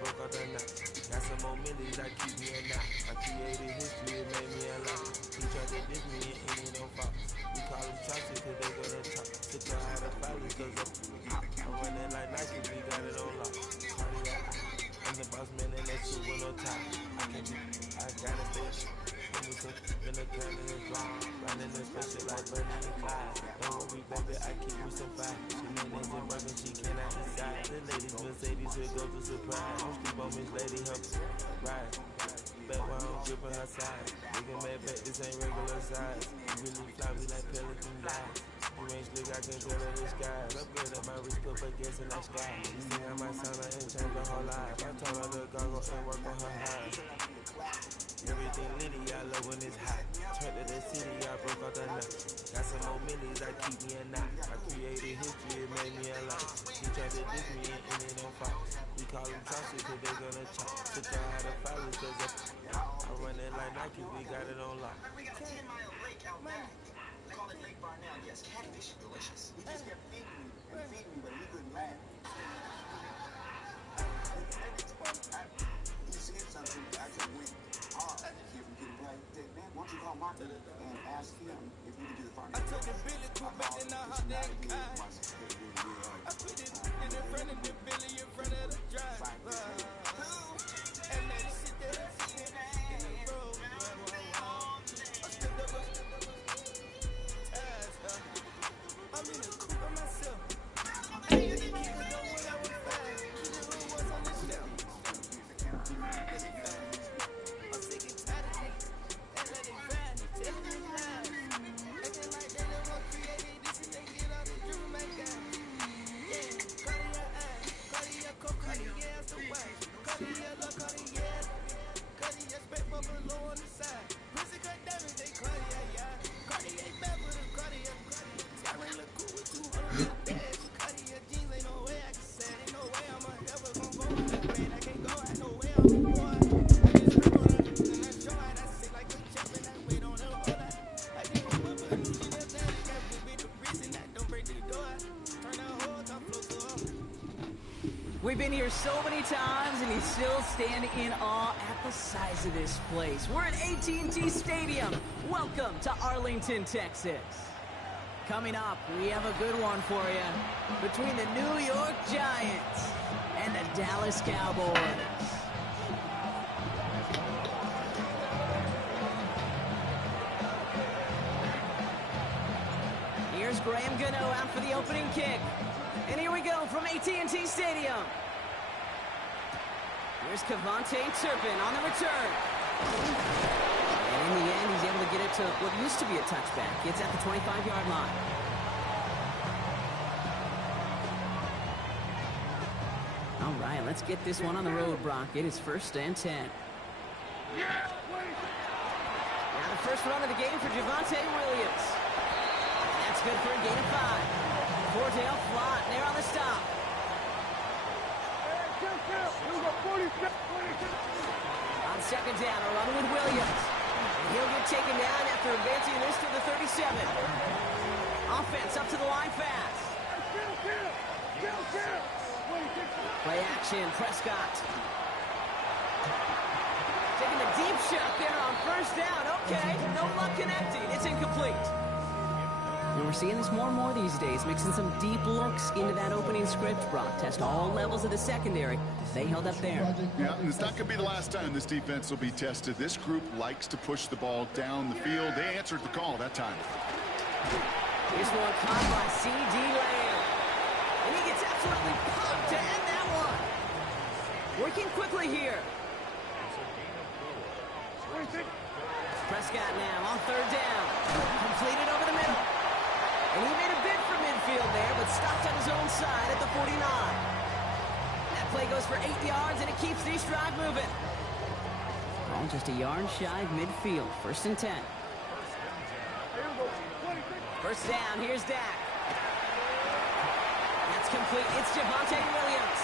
broke out the knot. Got some more millies, I keep me a knot. I created history, it made me a lot. He tried to diss me and it don't fall. We call them chopsticks cause they gonna talk. Took her out of filings cause I'm running like Nike, we got it on lock. I'm the boss man and that suit with no tie. I gotta stay. Give me some in the gun in the drum. Running the special like Bunny and Clyde. Don't worry, baby, I keep me some fire. She mayonnaise and burger, she cannot decide. The ladies Mercedes will go to surprise. Don't sleep on Miss Lady, help ride. Bet while I'm gripping her side. Nigga mad bet this ain't regular size. You really fly, we like Pelican guys. You ain't slick, I can tell her the skies. Upgrade up my wrist, put gas in that sky. She see how my son and change her whole life. I told her to goggle and work on her eyes. Everything litty, I love when it's hot. Turn to the city, I broke out the nut. Got some more millies, I keep me a knot. I created history, it made me a lot. She tried to diss me and it don't fall. We call them chopsticks cause they gonna chop. Took her out of filings cause I run it like Nike, we got it on lock. We got a 10-mile lake out back. We call it Lake Barnell. Yes, catfish, delicious. We just kept feeding me, but we couldn't land. You said something, I just went hard. See if we can play. Man, why don't you call Martin and ask him if we can do the farm? I took the Billy Coop back and I hopped that car. I put it in front of the Billy in front of the driver. And then sit there in the road. I'm in the coupe by myself. I ain't the kid that know when I was fast. Keep the room was on the shelf. I'm sick and tired of it. They let it ride, telling me lies. Acting like they the one created this and they get all the dream I got. Yeah, Cartier eyes, Cartier coke, Cartier ass the wax. Cartier look, Cartier, Cartier spec bubble low on the side. Pussy cut damage, they Cartier, yeah. Cartier bad with a Cartier. Tyron look cool with 200 bags. Cartier jeans, ain't no way I can say it. Ain't no way I'm ever gon' go out that way. I can't go out no way, I'm a boy. I just rip on her and I show her. I sit like a champ and I wait on her all night. I did my mother, she left that and got me with the reason that don't break the door. Turn the whole top floor to her. We've been here so many times, and he's still standing in awe at the size of this place. We're at AT&T Stadium. Welcome to Arlington, Texas. Coming up, we have a good one for you between the New York Giants and the Dallas Cowboys. Here's Graham Gano out for the opening kick. And here we go from AT&T Stadium. Here's Cavante Turpin on the return. And in the end, he's able to get it to what used to be a touchback. It's at the 25-yard line. All right, let's get this one on the road, Brock. It is 1st and 10. Now the first run of the game for Javonte Williams. And that's good for a gain of 5. Cordell Flott there on the stop. On 2nd down, a run with Williams. And he'll get taken down after advancing this to the 37. Offense up to the line fast. Play action, Prescott. Taking the deep shot there on 1st down. Okay, no luck connecting. It's incomplete. And we're seeing this more and more these days, mixing some deep looks into that opening script. Brock test all levels of the secondary. They held up there. Yeah, and it's not going to be the last time this defense will be tested. This group likes to push the ball down the field. They answered the call that time. Here's one caught by C.D. Lamb. And he gets absolutely popped to end that one. Working quickly here. Prescott now on 3rd down. Completed over the middle. And he made a bid for midfield there, but stopped on his own side at the 49. That play goes for 8 yards, and it keeps this drive moving. Ball just a yard shy of midfield. 1st and 10. 1st down, here's Dak. That's complete. It's Javonte Williams.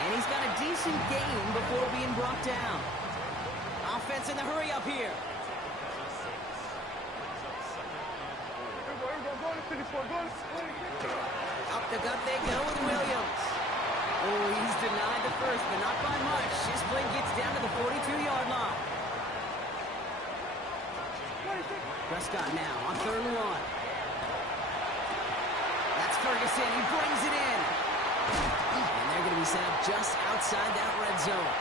And he's got a decent gain before being brought down. Offense in the hurry up here. Up the gut they go with Williams. Oh, he's denied the first, but not by Prescott now on 3rd and 1. That's Ferguson. He brings it in. And they're going to be set up just outside that red zone.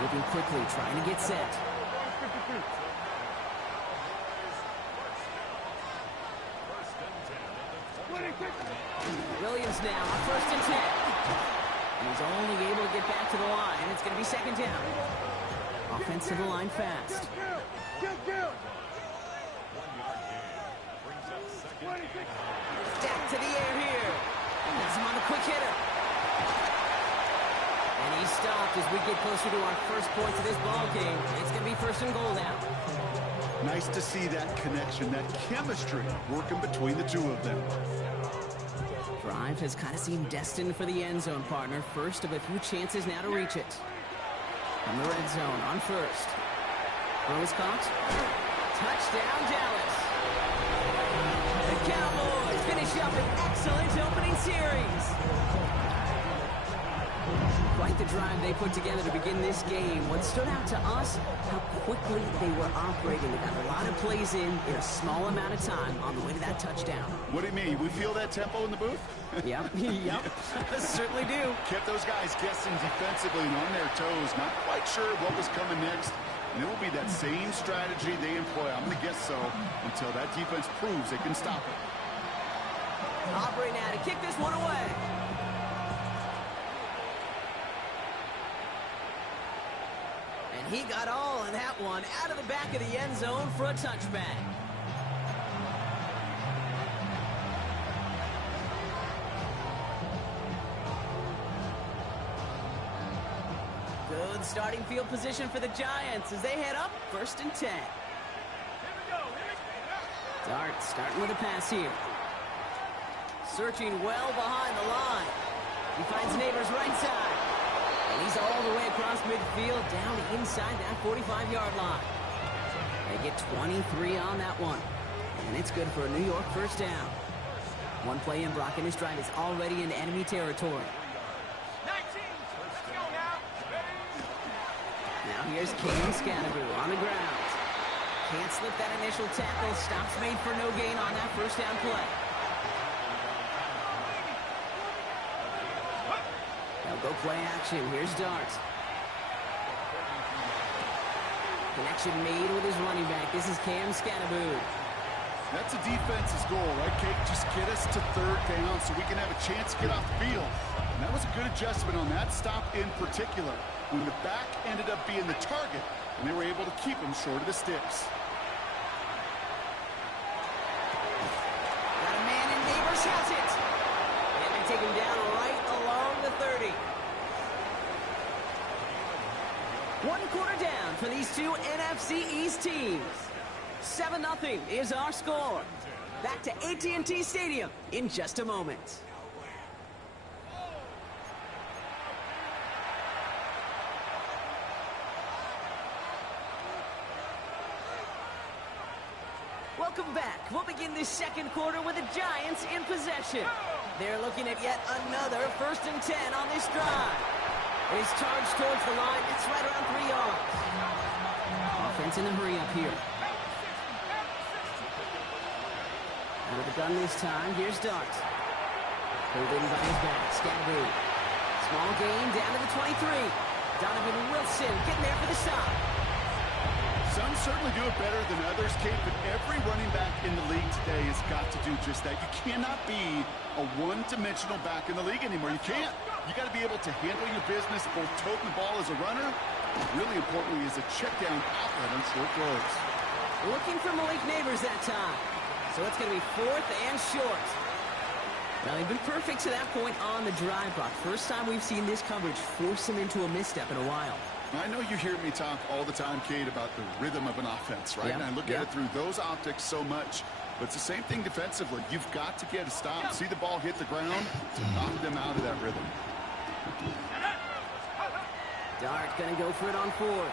Moving quickly, trying to get set. Williams now on 1st and 10. And he's only able to get back to the line. And it's going to be 2nd down. Offense to the line fast. Stack to the air here. And that's him on the quick hitter. And he's stopped as we get closer to our first points of this ball game. It's going to be 1st and goal now. Nice to see that connection, that chemistry working between the two of them. Drive has kind of seemed destined for the end zone, partner. First of a few chances now to reach it. From the red zone on 1st. Throw is caught. Touchdown, Dallas. The Cowboys finish up an excellent opening series. Quite the drive they put together to begin this game. What stood out to us, how quickly they were operating. They got a lot of plays in a small amount of time on the way to that touchdown. What do you mean? We feel that tempo in the booth? Yep, certainly do. Kept those guys guessing defensively and on their toes. Not quite sure what was coming next. And it will be that same strategy they employ. I'm going to guess so until that defense proves they can stop it. Aubrey now to kick this one away. And he got all of that one out of the back of the end zone for a touchback. Good starting field position for the Giants as they head up 1st and 10. Dart starting with a pass here. Searching well behind the line. He finds Neighbors right side. And he's all the way across midfield down inside that 45-yard line. They get 23 on that one. And it's good for a New York 1st down. One play in, Brock, and his drive is already in enemy territory. Now here's Cam Scannaboo on the ground. Can't slip that initial tackle. Stops made for no gain on that 1st down play. They'll go play action. Here's Dart. Connection made with his running back. This is Cam Scannaboo. That's a defense's goal, right, Kate? Just get us to 3rd down so we can have a chance to get off the field. And that was a good adjustment on that stop in particular, when the back ended up being the target, and they were able to keep him short of the sticks. Got a man in, Neighbors has it. And they take him down right along the 30. 1 quarter down for these two NFC East teams. 7-0 is our score. Back to AT&T Stadium in just a moment. Welcome back. We'll begin this 2nd quarter with the Giants in possession. They're looking at yet another 1st and 10 on this drive. It is charged towards the line. It's right around 3 yards. Offense in a hurry up here. Out of the gun this time. Here's Dart. Pulled in by his back. Scannaboo. Small gain down to the 23. Donovan Wilson getting there for the stop. Some certainly do it better than others, Kate, but every running back in the league today has got to do just that. You cannot be a one-dimensional back in the league anymore. You can't. You got to be able to handle your business, both toting the ball as a runner, and really importantly as a check-down outlet on short throws. Looking for Malik Neighbors that time. So it's going to be 4th and short. Well, they've been perfect to that point on the drive, Brock. First time we've seen this coverage force him into a misstep in a while. I know you hear me talk all the time, Kate, about the rhythm of an offense, right? Yep. And I look at it through those optics so much. But it's the same thing defensively. You've got to get a stop, see the ball hit the ground to knock them out of that rhythm. Dart going to go for it on 4th.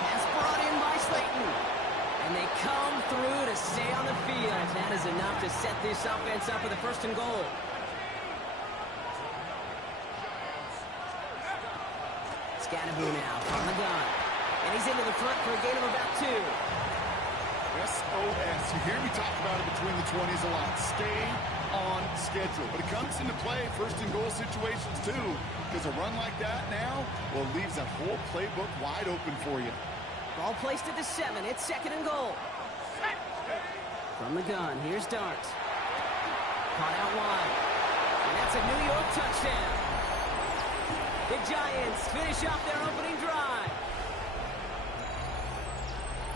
Pass brought in by Slayton. And they come through to stay on the field. That is enough to set this offense up with a 1st and goal. Scannaboo now from the gun. And he's into the front for a gain of about 2. SOS. You hear me talk about it between the 20s a lot. Stay on schedule. But it comes into play first and goal situations too. Because a run like that now, well, it leaves that whole playbook wide open for you. Ball placed at the 7. It's second and goal. From the gun, here's Dart. Caught out wide. And that's a New York touchdown. The Giants finish off their opening drive.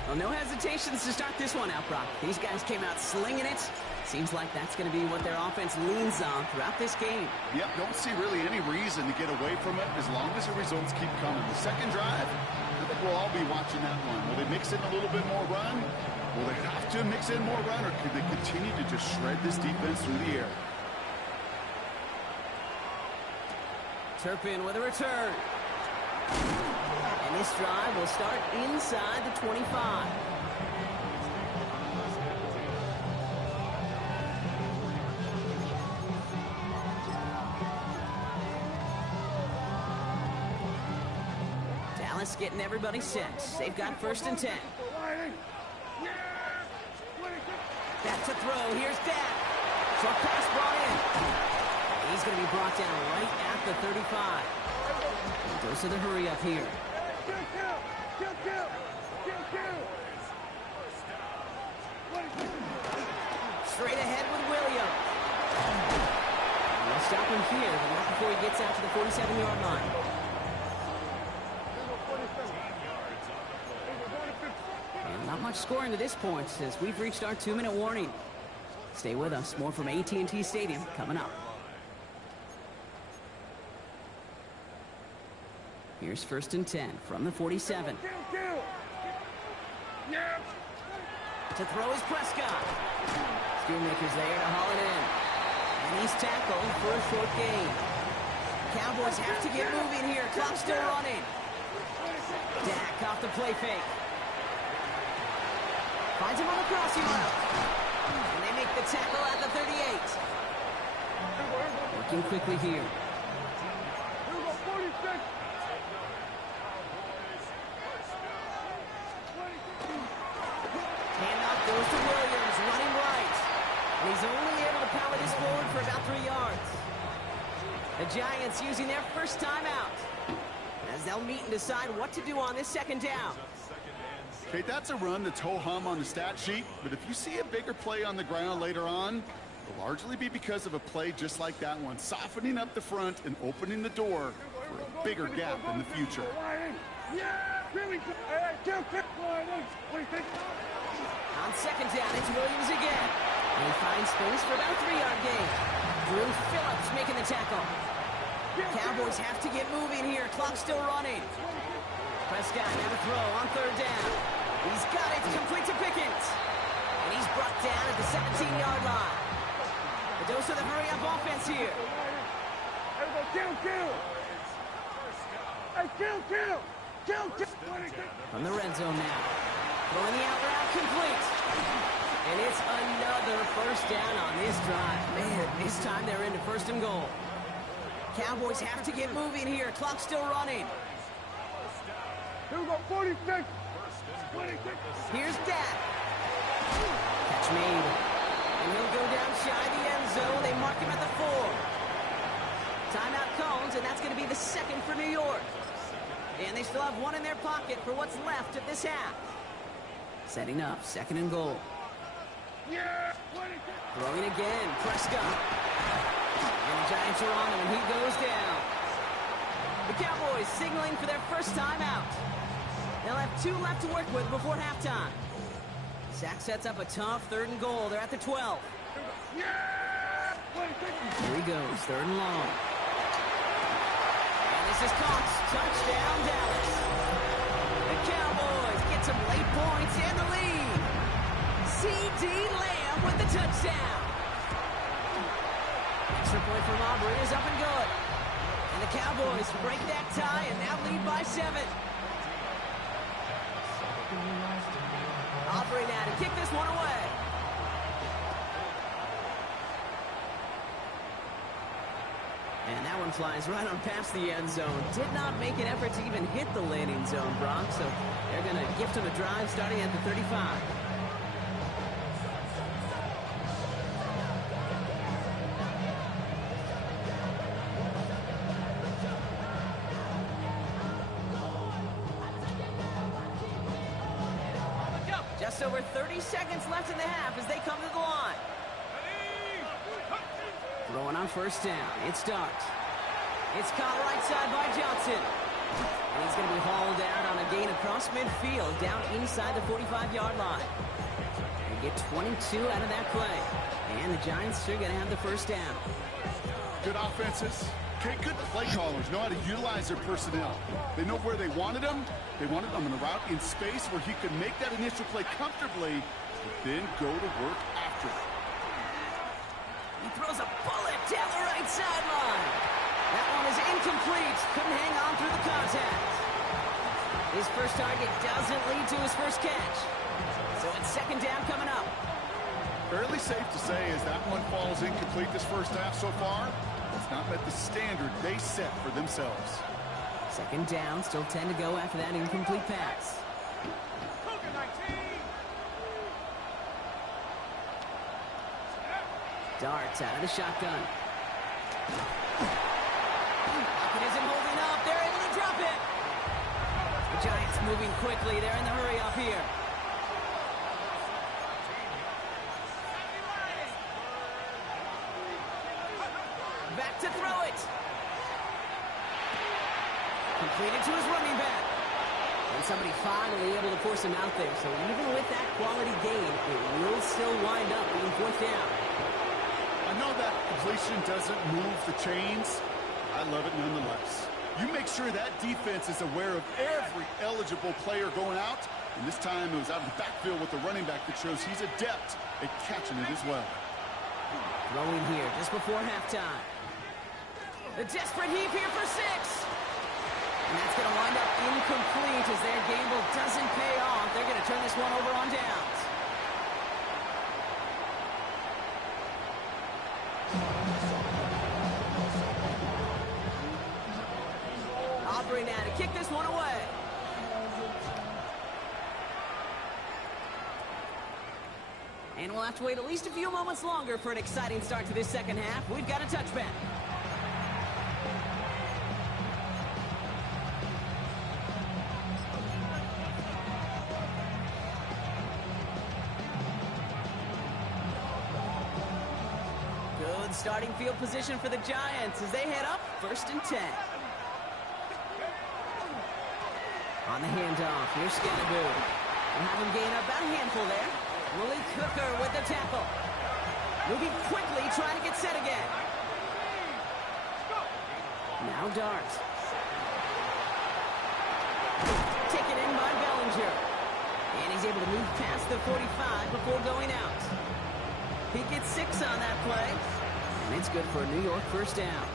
Well, no hesitations to start this one out, Brock. These guys came out slinging it. Seems like that's going to be what their offense leans on throughout this game. Yep, don't see really any reason to get away from it as long as the results keep coming. The second drive, I think we'll all be watching that one. Will they mix in a little bit more run? Will they have to mix in more run, or could they continue to just shred this defense through the air? Turpin with a return. And this drive will start inside the 25. Dallas getting everybody set. They've got first and 10. That's a throw. Here's Dak. Short pass brought in. He's going to be brought down right at the 35. Goes to the hurry up here. Straight ahead with Williams. We'll stop him here, but not before he gets out to the 47-yard line. And not much scoring to this point as we've reached our 2-minute warning. Stay with us. More from AT&T Stadium coming up. Here's first and 10 from the 47. To throw is Prescott. Schoonmaker's there to haul it in. And he's tackled for a short gain. Cowboys have to get moving here. Clock still running. Dak off the play fake. Finds him on the crossing route. And they make the tackle at the 38. Working quickly here. Handoff goes to Williams, running right. And he's only able to power this forward for about 3 yards. The Giants using their first timeout as they'll meet and decide what to do on this second down. Okay, that's a run that's ho-hum on the stat sheet, but if you see a bigger play on the ground later on, it'll largely be because of a play just like that one, softening up the front and opening the door for a bigger gap in the future. On second down, it's Williams again. And he finds space for about a 3-yard gain. Drew Phillips making the tackle. Cowboys have to get moving here. Clock still running. Prescott now to throw on third down. He's got it, complete to Pickens. And he's brought down at the 17-yard line. A dose of the hurry-up offense here. From the red zone now. Throwing the out route complete. And it's another first down on this drive. Man, this time they're into first and goal. Cowboys have to get moving here. Clock still running. Here we go, 46. Here's Dak. Catch made. And he'll go down shy of the end zone. They mark him at the 4. Timeout cones, and that's going to be the second for New York. And they still have one in their pocket for what's left of this half. Setting up, second and goal. Throwing again, Prescott. And the Giants are on him, and he goes down. The Cowboys signaling for their first time out. They'll have 2 left to work with before halftime. Zach sets up a tough third and goal. They're at the 12. Here he goes, third and long. And this is caught. Touchdown, Dallas. The Cowboys get some late points and the lead. C.D. Lamb with the touchdown. Extra point from Aubrey is up and good. And the Cowboys break that tie and now lead by 7. Aubrey now to kick this one away. And that one flies right on past the end zone. Did not make an effort to even hit the landing zone, Brock. So they're going to gift him a drive starting at the 35. Just over 30 seconds left in the half as they come to the line. Throwing on first down. It starts. It's caught right side by Johnson. And he's going to be hauled out on a gain across midfield down inside the 45-yard line. They get 22 out of that play. And the Giants are going to have the first down. Good offenses. Okay, good play callers know how to utilize their personnel. They know where they wanted him. They wanted him on a route in space where he could make that initial play comfortably, but then go to work after it. He throws a bullet down the right sideline. That one is incomplete. Couldn't hang on through the contact. His first target doesn't lead to his first catch. So it's second down coming up. Fairly safe to say as that one falls incomplete this first half so far. It's not met the standard they set for themselves. Second down, still 10 to go after that incomplete pass. Darts out of the shotgun. It isn't holding up. They're able to drop it. The Giants moving quickly. They're in the hurry up here. Back to throw it. Completed to his running back. And somebody finally able to force him out there. So even with that quality gain, it will still wind up being fourth down. I know that completion doesn't move the chains. I love it nonetheless. You make sure that defense is aware of every eligible player going out. And this time it was out of the backfield with the running back that shows he's adept at catching it as well. Throwing here just before halftime. A desperate heave here for 6. And that's going to wind up incomplete as their gamble doesn't pay off. They're going to turn this one over on downs. Aubrey now to kick this one away. And we'll have to wait at least a few moments longer for an exciting start to this second half. We've got a touchback. Good starting field position for the Giants as they head up first and 10. On the handoff, here's Scannaboo. We'll have him gain about a handful there. Willie Cooker with the tackle. Moving quickly, trying to get set again. Now Dart. Taken in by Bellinger. And he's able to move past the 45 before going out. He gets 6 on that play. And it's good for a New York first down.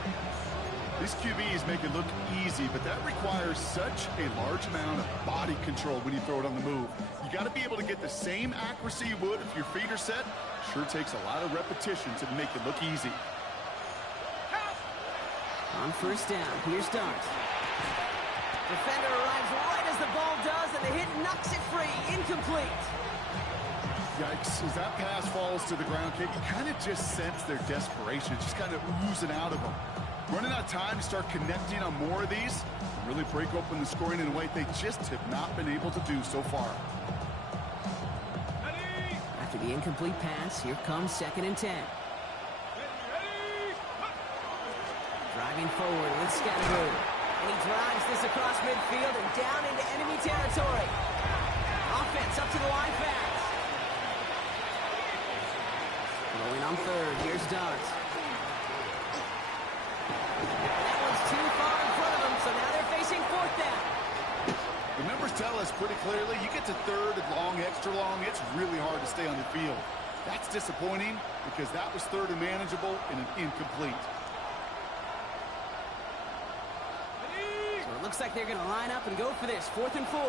These QBs make it look easy, but that requires such a large amount of body control when you throw it on the move. You got to be able to get the same accuracy you would if your feet are set. Sure takes a lot of repetition to make it look easy. On first down, here's Dart. Defender arrives right as the ball does, and the hit knocks it free. Incomplete. Yikes, as that pass falls to the ground, you kind of just sense their desperation, just kind of oozing out of them. Running out of time to start connecting on more of these, really break open the scoring in a way they just have not been able to do so far. After the incomplete pass, here comes second and 10. Driving forward with Scannaboo. And he drives this across midfield and down into enemy territory. Offense up to the line fast. Rolling on third, here's Dart. That one's too far in front of them, so now they're facing fourth down. The numbers tell us pretty clearly, you get to third and long, extra long, it's really hard to stay on the field. That's disappointing because that was third and manageable and an incomplete. So it looks like they're going to line up and go for this, 4th and 4.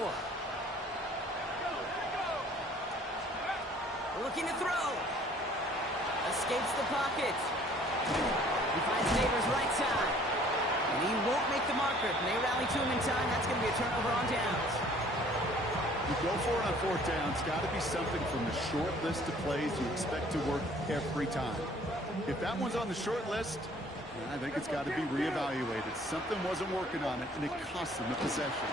Looking to throw. Escapes the pocket. He finds Neighbors right side. And he won't make the marker. Can they rally to him in time? That's going to be a turnover on downs. You go for it on fourth down. It's got to be something from the short list of plays you expect to work every time. If that one's on the short list, I think it's got to be reevaluated. Something wasn't working on it, and it cost him the possession.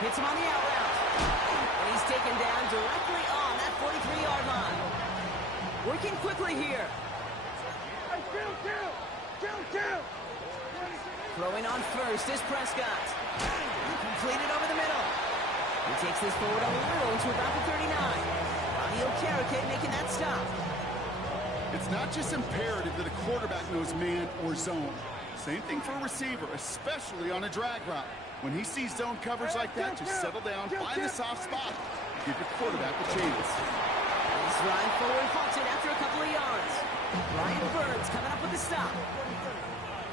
Hits him on the out route. And he's taken down directly on that 43-yard line. Working quickly here. Throwing on first is Prescott. Completed over the middle. He takes this forward a little to about the 39. Bobby Okereke making that stop. It's not just imperative that a quarterback knows man or zone. Same thing for a receiver, especially on a drag route. When he sees zone coverage like that, just settle down, find the soft spot, give your quarterback a chance. He's running forward, halted after a couple of yards. Brian Burns coming up with the stop.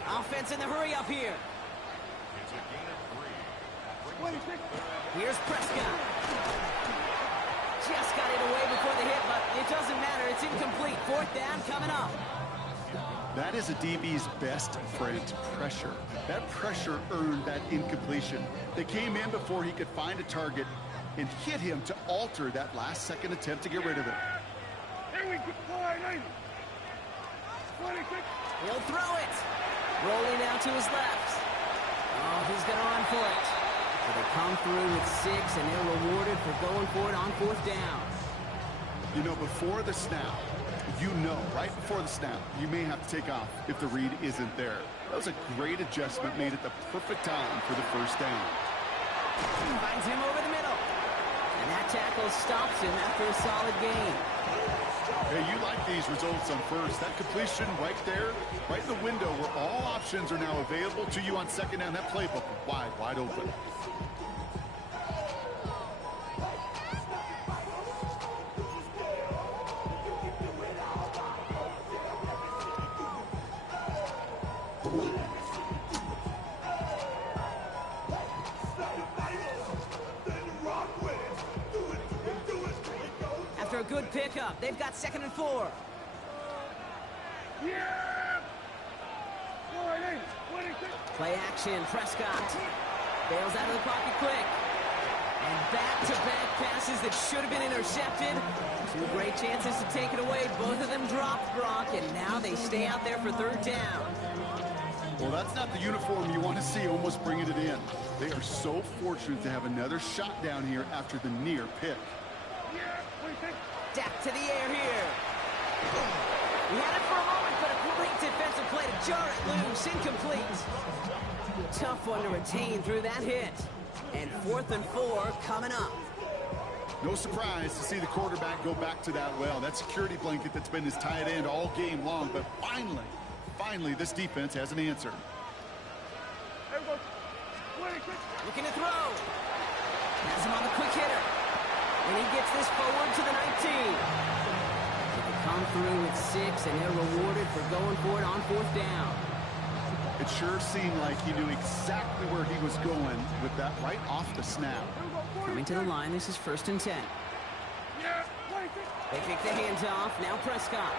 Offense in the hurry up here. Here's Prescott. Just got it away before the hit, but it doesn't matter. It's incomplete. Fourth down coming up. That is a DB's best friend, pressure. That pressure earned that incompletion. They came in before he could find a target and hit him to alter that last-second attempt to get rid of it. He'll throw it. Rolling out to his left. Oh, he's going to run for it. So they come through with 6, and they're rewarded for going for it on fourth down. You know, before the snap, right before the snap, you may have to take off if the read isn't there. That was a great adjustment made at the perfect time for the first down. Finds him over the middle. And that tackle stops him after a solid gain. Hey, you like these results on first. That completion right there, right in the window where all options are now available to you on second down. That playbook wide open. After a good pickup, they've got 2nd and 4. Play action, Prescott. Bails out of the pocket quick. And back-to-back passes that should have been intercepted. 2 great chances to take it away. Both of them dropped, Brock, and now they stay out there for third down. Well, that's not the uniform you want to see almost bringing it in. They are so fortunate to have another shot down here after the near pick. Dak to the air here. He had it for a moment, but a great defensive play to jar it loose. Incomplete. Tough one to retain through that hit. And 4th and 4 coming up. No surprise to see the quarterback go back to that well. That security blanket that's been his tight end all game long. But finally, this defense has an answer. Looking to throw. Has him on the quick hitter. And he gets this forward to the 19. So they come through with 6, and they're rewarded for going for it on 4th down. It sure seemed like he knew exactly where he was going with that right off the snap. Coming to the line, this is 1st and 10. They kick the hands off. Now Prescott.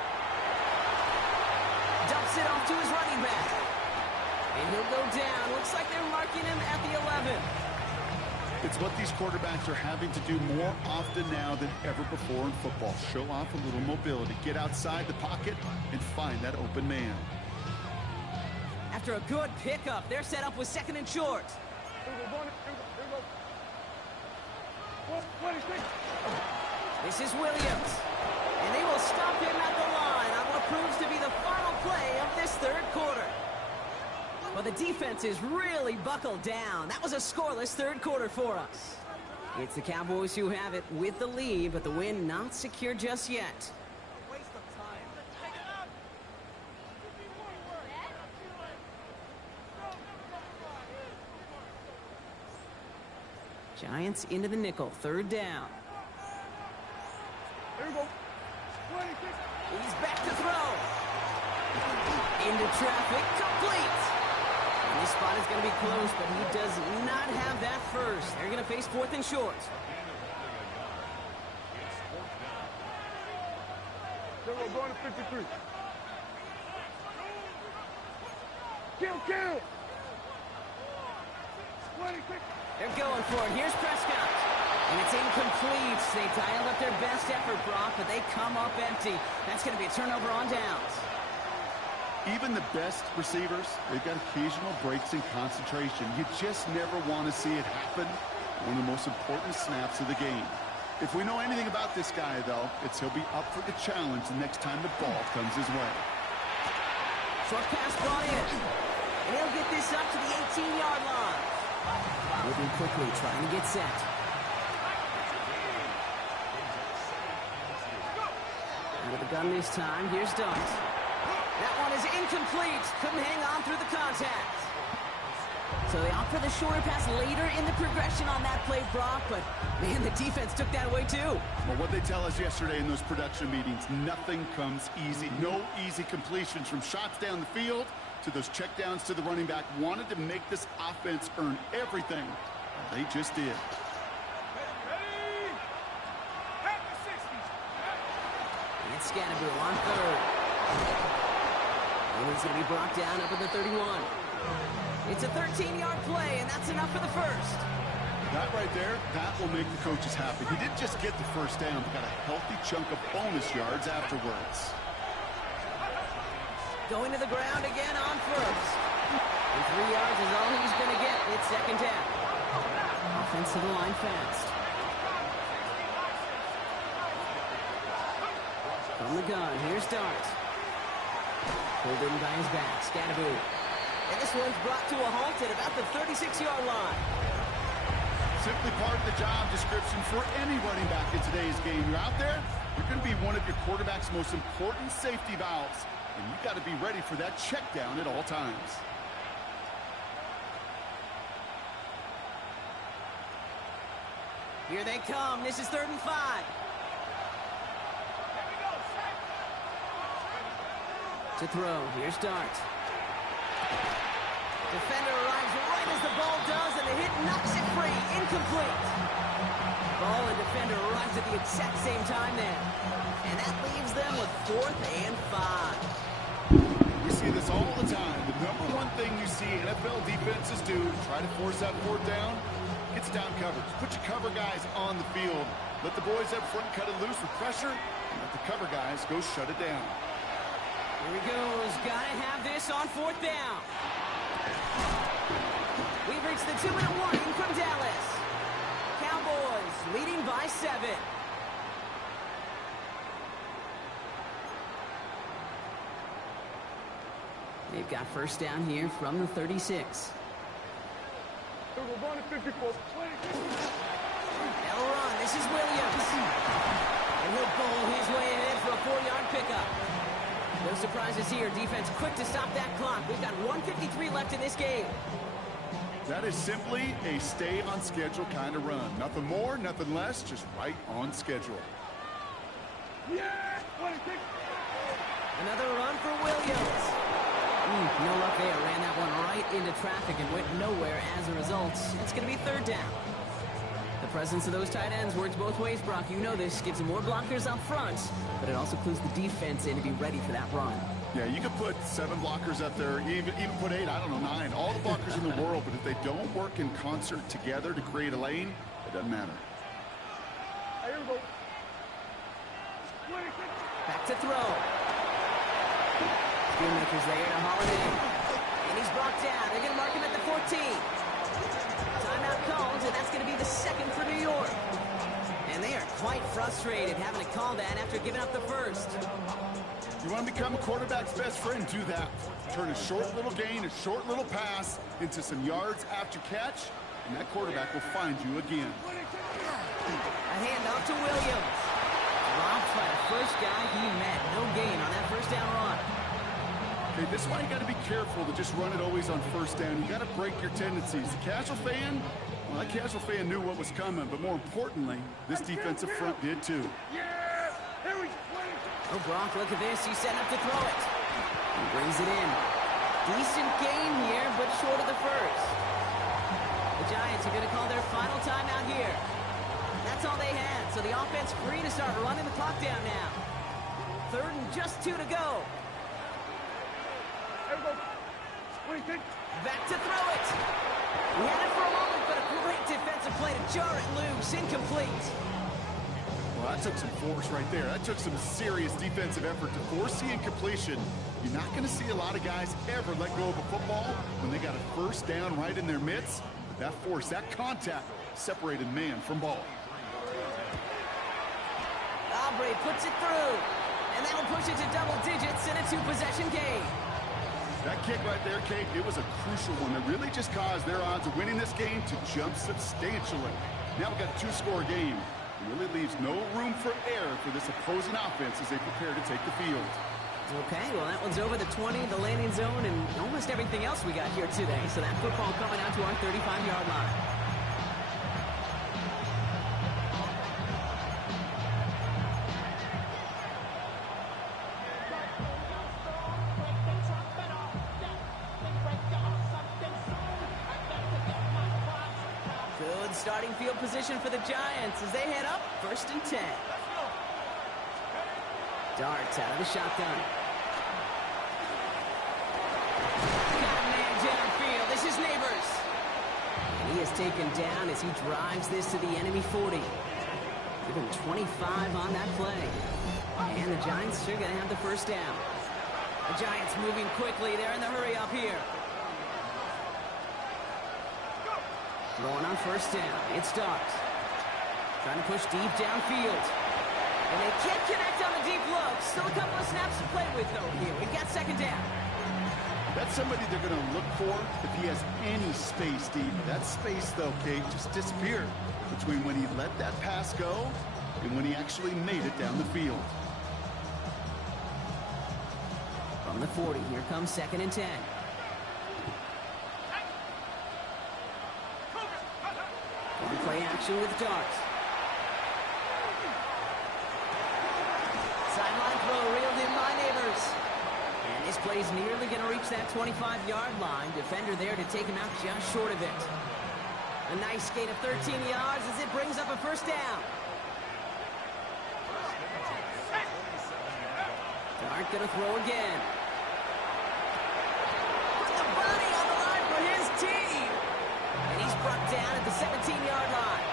Dumps it off to his running back. And he'll go down. Looks like they're marking him at the 11. It's what these quarterbacks are having to do more often now than ever before in football. Show off a little mobility. Get outside the pocket and find that open man. After a good pickup, they're set up with 2nd and short. This is Williams. And they will stop him at the line on what proves to be the final play of this 3rd quarter. Well, the defense is really buckled down. That was a scoreless 3rd quarter for us. It's the Cowboys who have it with the lead, but the win not secure just yet. Giants into the nickel, 3rd down. He's back to throw. Into traffic, complete. And this spot is going to be close, but he does not have that first. They're going to face 4th and short. They're going to 53. Kill, kill. They're going for it. Here's Prescott. And it's incomplete. They dialed up their best effort, Brock, but they come up empty. That's going to be a turnover on downs. Even the best receivers, they've got occasional breaks in concentration. You just never want to see it happen. One of the most important snaps of the game. If we know anything about this guy, though, it's he'll be up for the challenge the next time the ball comes his way. Short pass brought in. And he'll get this up to the 18-yard line. Moving quickly, trying to get set. Out of the gun this time. Here's Dart. That one is incomplete. Couldn't hang on through the contact. So they opt for the shorter pass later in the progression on that play, Brock. But, man, the defense took that away, too. Well, what they tell us yesterday in those production meetings, nothing comes easy. No easy completions from shots down the field to those checkdowns to the running back. Wanted to make this offense earn everything. They just did. And it's Scatterbury on third. And he's going to be brought down up at the 31. It's a 13-yard play, and that's enough for the first. That right there, that will make the coaches happy. He didn't just get the first down, but got a healthy chunk of bonus yards afterwards. Going to the ground again on first. And 3 yards is all he's going to get. It's second down. Offensive line fast. From the gun, here's Dart. Pulled in by his back, Scatterbury. And this one's brought to a halt at about the 36-yard line. Simply part of the job description for any running back in today's game. You're out there, you're going to be one of your quarterback's most important safety valves. And you've got to be ready for that check down at all times. Here they come. This is 3rd and 5. To throw. Here's Dart. Defender arrives right as the ball does, and the hit knocks it free. Incomplete. Ball and defender arrives at the exact same time there. And that leaves them with 4th and 5. We see this all the time. The number one thing you see NFL defenses do to try to force that 4th down, it's down coverage. Put your cover guys on the field. Let the boys up front cut it loose with pressure, and let the cover guys go shut it down. Here he goes. Gotta have this on 4th down. We've reached the 2-minute warning from Dallas. Cowboys leading by 7. They've got first down here from the 36. We're running 54. They'll run. This is Williams. And he'll bowl his way ahead for a 4-yard pickup. No surprises here. Defense quick to stop that clock. We've got 1:53 left in this game. That is simply a stay-on-schedule kind of run. Nothing more, nothing less, just right on schedule. Yeah! 26. Another run for Williams. No luck there. Ran that one right into traffic and went nowhere as a result. It's going to be 3rd down. The presence of those tight ends works both ways, Brock. You know this. Gives them more blockers up front, but it also clues the defense in to be ready for that run. Yeah, you could put 7 blockers up there, even put 8, I don't know, 9. All the blockers in the world, but if they don't work in concert together to create a lane, it doesn't matter. Here we go. 26. Back to throw. Skillmakers there to Holiday. And he's brought down. They're going to mark him at the 14. Timeout called, and that's going to be the 2nd for New York. And they are quite frustrated having to call that after giving up the first. You want to become a quarterback's best friend, do that. Turn a short little gain, a short little pass into some yards after catch, and that quarterback will find you again. A handoff to Williams. Robbed by the first guy he met. No gain on that first down run. Okay, this is why you got to be careful to just run it always on first down. You got to break your tendencies. The casual fan, well, that casual fan knew what was coming, but more importantly, this defensive front did too. Yeah! Here we go. Oh, Brock, look at this. He's setting up to throw it. He brings it in. Decent gain here, but short of the first. The Giants are going to call their final timeout here. That's all they had, so the offense free to start running the clock down now. 3rd and just 2 to go. Here we go. What do you think? Back to throw it. He had it for a moment, but a great defensive play to jar it loose. Incomplete. Well, that took some force right there. That took some serious defensive effort to force the incompletion. You're not going to see a lot of guys ever let go of a football when they got a first down right in their midst. But that force, that contact, separated man from ball. Aubrey puts it through, and that'll push it to double digits in a two-possession game. That kick right there, Kate, it was a crucial one that really just caused their odds of winning this game to jump substantially. Now we've got a two-score game. It really leaves no room for error for this opposing offense as they prepare to take the field. Okay, well, that one's over the 20, the landing zone, and almost everything else we got here today. So that football coming out to our 35-yard line. Good starting field position for the Giants as they head up 1st and 10. Darts out of the shotgun. Got a man downfield. This is Neighbors. And he is taken down as he drives this to the enemy 40. Give him 25 on that play. And the Giants are going to have the first down. The Giants moving quickly. They're in the hurry up here. Going on first down. It's Starks. Trying to push deep downfield. And they can't connect on the deep look. Still a couple of snaps to play with, though, here. We've got second down. That's somebody they're going to look for if he has any space deep. That space, though, Kate, just disappeared between when he let that pass go and when he actually made it down the field. From the 40, here comes 2nd and 10. Going play action with Darts. Sideline throw reeled in by Neighbors. And this play's nearly going to reach that 25-yard line. Defender there to take him out just short of it. A nice gain of 13 yards as it brings up a first down. Dart going to throw again. Put the body on the line for his team. And he's brought down at the 17-yard line.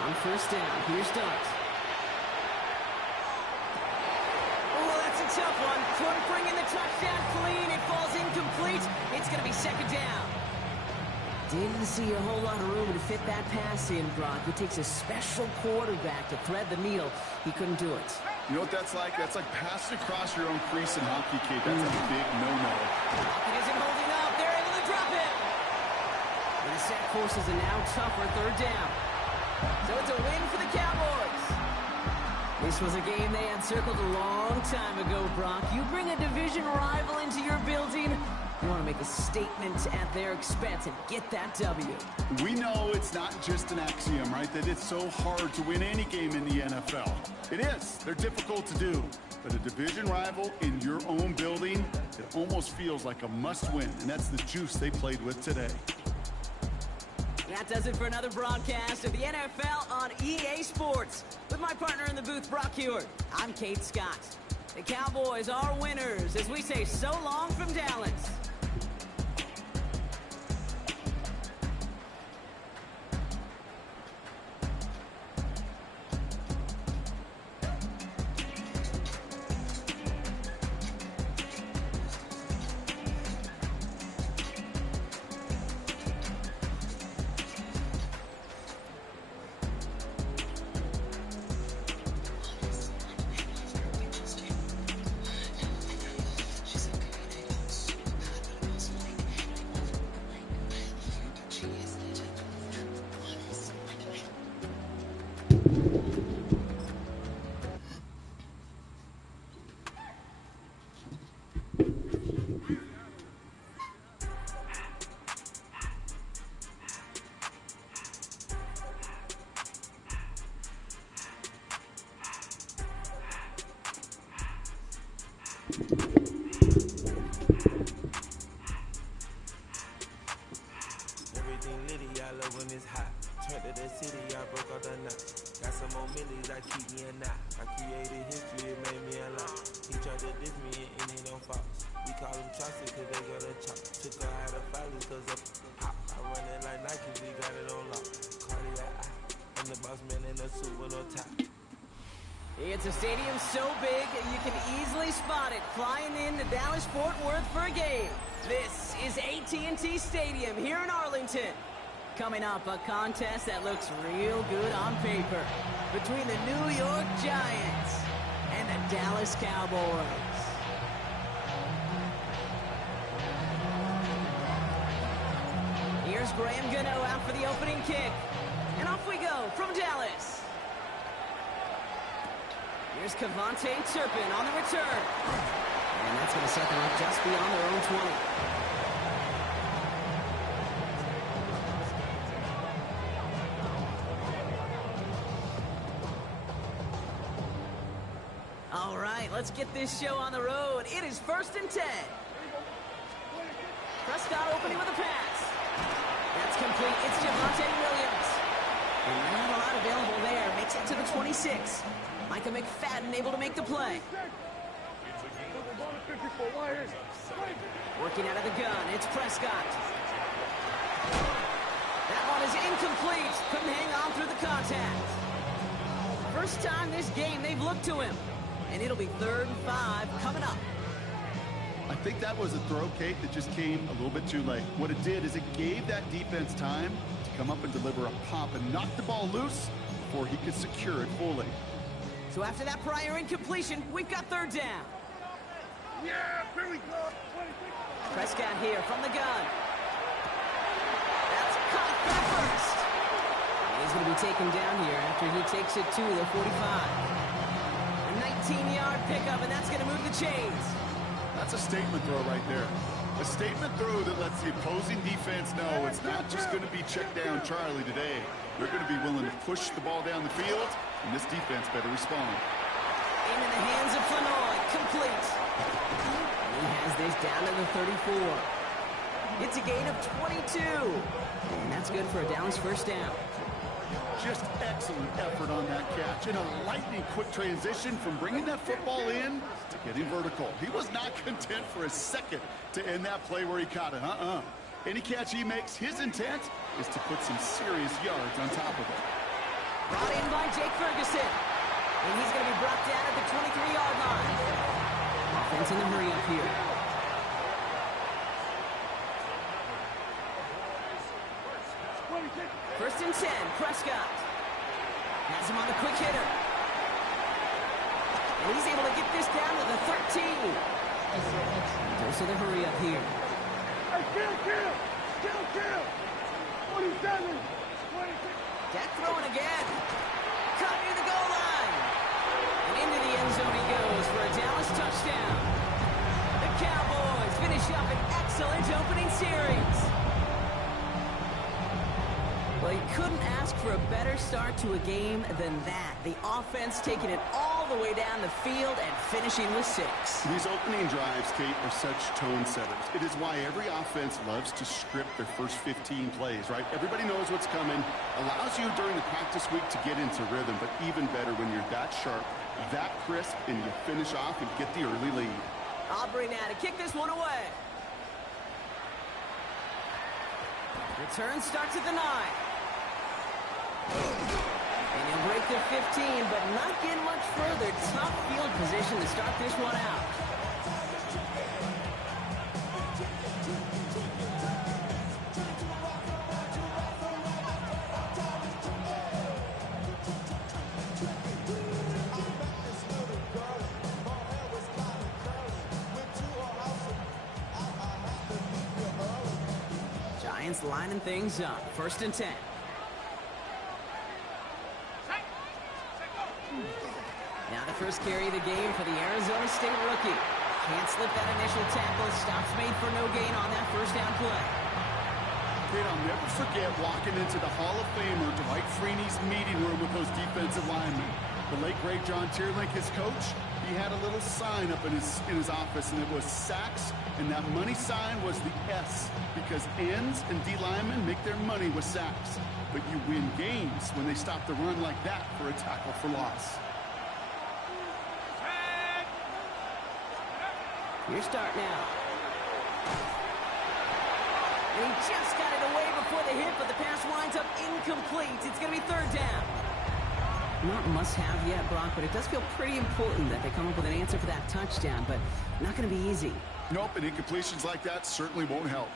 On first down, here's Dart. Oh, that's a tough one. Couldn't bring in the touchdown clean. It falls incomplete. It's going to be second down. Didn't see a whole lot of room to fit that pass in, Brock. It takes a special quarterback to thread the needle. He couldn't do it. You know what that's like? That's like passing across your own crease in hockey, Kate. That's a big no-no. It isn't holding up. They're able to drop it. And the sack forces a now tougher third down. So it's a win for the Cowboys. This was a game they had circled a long time ago, Brock. You bring a division rival into your building, you want to make a statement at their expense and get that W. We know it's not just an axiom, right, that it's so hard to win any game in the NFL. It is. They're difficult to do. But a division rival in your own building, it almost feels like a must-win, and that's the juice they played with today. That does it for another broadcast of the NFL on EA Sports. With my partner in the booth, Brock Hewitt, I'm Kate Scott. The Cowboys are winners as we say so long from Dallas. Everything litty, I love when it's hot. Turned to the city, I broke all the knots. Got some more millies, I keep me a knot. I created history, it made me a lot. He tried to diss me and it on Fox. We call him Chaucer cause they gonna chop. Took her out of filers cause of pop. I run it like Nike, we got it on lock. Cardiac eye, I'm the boss man in a suit with no top. It's a stadium so big you can easily spot it flying into Dallas-Fort Worth for a game. This is AT&T Stadium here in Arlington. Coming up, a contest that looks real good on paper between the New York Giants and the Dallas Cowboys. Here's Graham Gano out for the opening kick. And off we go from Dallas. Here's Cavante Turpin on the return. And that's going to set them up just beyond their own 20. All right, let's get this show on the road. It is 1st and 10. Prescott opening with a pass. That's complete. It's Javonte Williams. And not a lot available there. Makes it to the 26. Micah McFadden able to make the play. Working out of the gun. It's Prescott. That one is incomplete. Couldn't hang on through the contact. First time this game they've looked to him. And it'll be 3rd and 5 coming up. I think that was a throw, Kate, that just came a little bit too late. What it did is it gave that defense time to come up and deliver a pop and knock the ball loose before he could secure it fully. So after that prior incompletion, we've got 3rd down. Yeah, here we go. Prescott here from the gun. That's caught for first. And he's going to be taken down here after he takes it to the 45. A 19-yard pickup, and that's going to move the chains. That's a statement throw right there. A statement throw that lets the opposing defense know it's not just going to be check down Charlie today. They're going to be willing to push the ball down the field, and this defense better respond. Into the hands of Flanoy, complete. And he has this down to the 34. It's a gain of 22. And that's good for a Dallas 1st down. Just excellent effort on that catch. And a lightning quick transition from bringing that football in to getting vertical. He was not content for a second to end that play where he caught it. Any catch he makes, his intent is to put some serious yards on top of it. Brought in by Jake Ferguson. And he's going to be brought down at the 23-yard line. Offense in the hurry up here. First and 10, Prescott. Has him on the quick hitter. And he's able to get this down to the 13. Goes to the hurry up here. Hey, kill! 27! Dak throwing again. Caught near the goal line. And into the end zone he goes for a Dallas touchdown. The Cowboys finish up an excellent opening series. Well, you couldn't ask for a better start to a game than that. The offense taking it all the way down the field and finishing with 6. These opening drives, Kate, are such tone setters. It is why every offense loves to script their first 15 plays, right? Everybody knows what's coming, allows you during the practice week to get into rhythm, but even better when you're that sharp, that crisp, and you finish off and get the early lead. Aubrey now to kick this one away. Return starts at the 9. And he'll break the 15, but not get much further. Tough field position to start this one out. Giants lining things up. 1st and 10. Now the first carry of the game for the Arizona State rookie. Can't slip that initial tackle. Stops made for no gain on that 1st down play. Kate, I'll never forget walking into the Hall of Famer Dwight Freeney's meeting room with those defensive linemen. The late, great John Tierlink, his coach, he had a little sign up in his office, and it was sacks, and that money sign was the S, because ends and D linemen make their money with sacks. But you win games when they stop the run like that for a tackle for loss. Your start now. And he just got it away before the hit, but the pass winds up incomplete. It's going to be third down. Not must-have yet, Brock, but it does feel pretty important that they come up with an answer for that touchdown, but not going to be easy. Nope, and incompletions like that certainly won't help.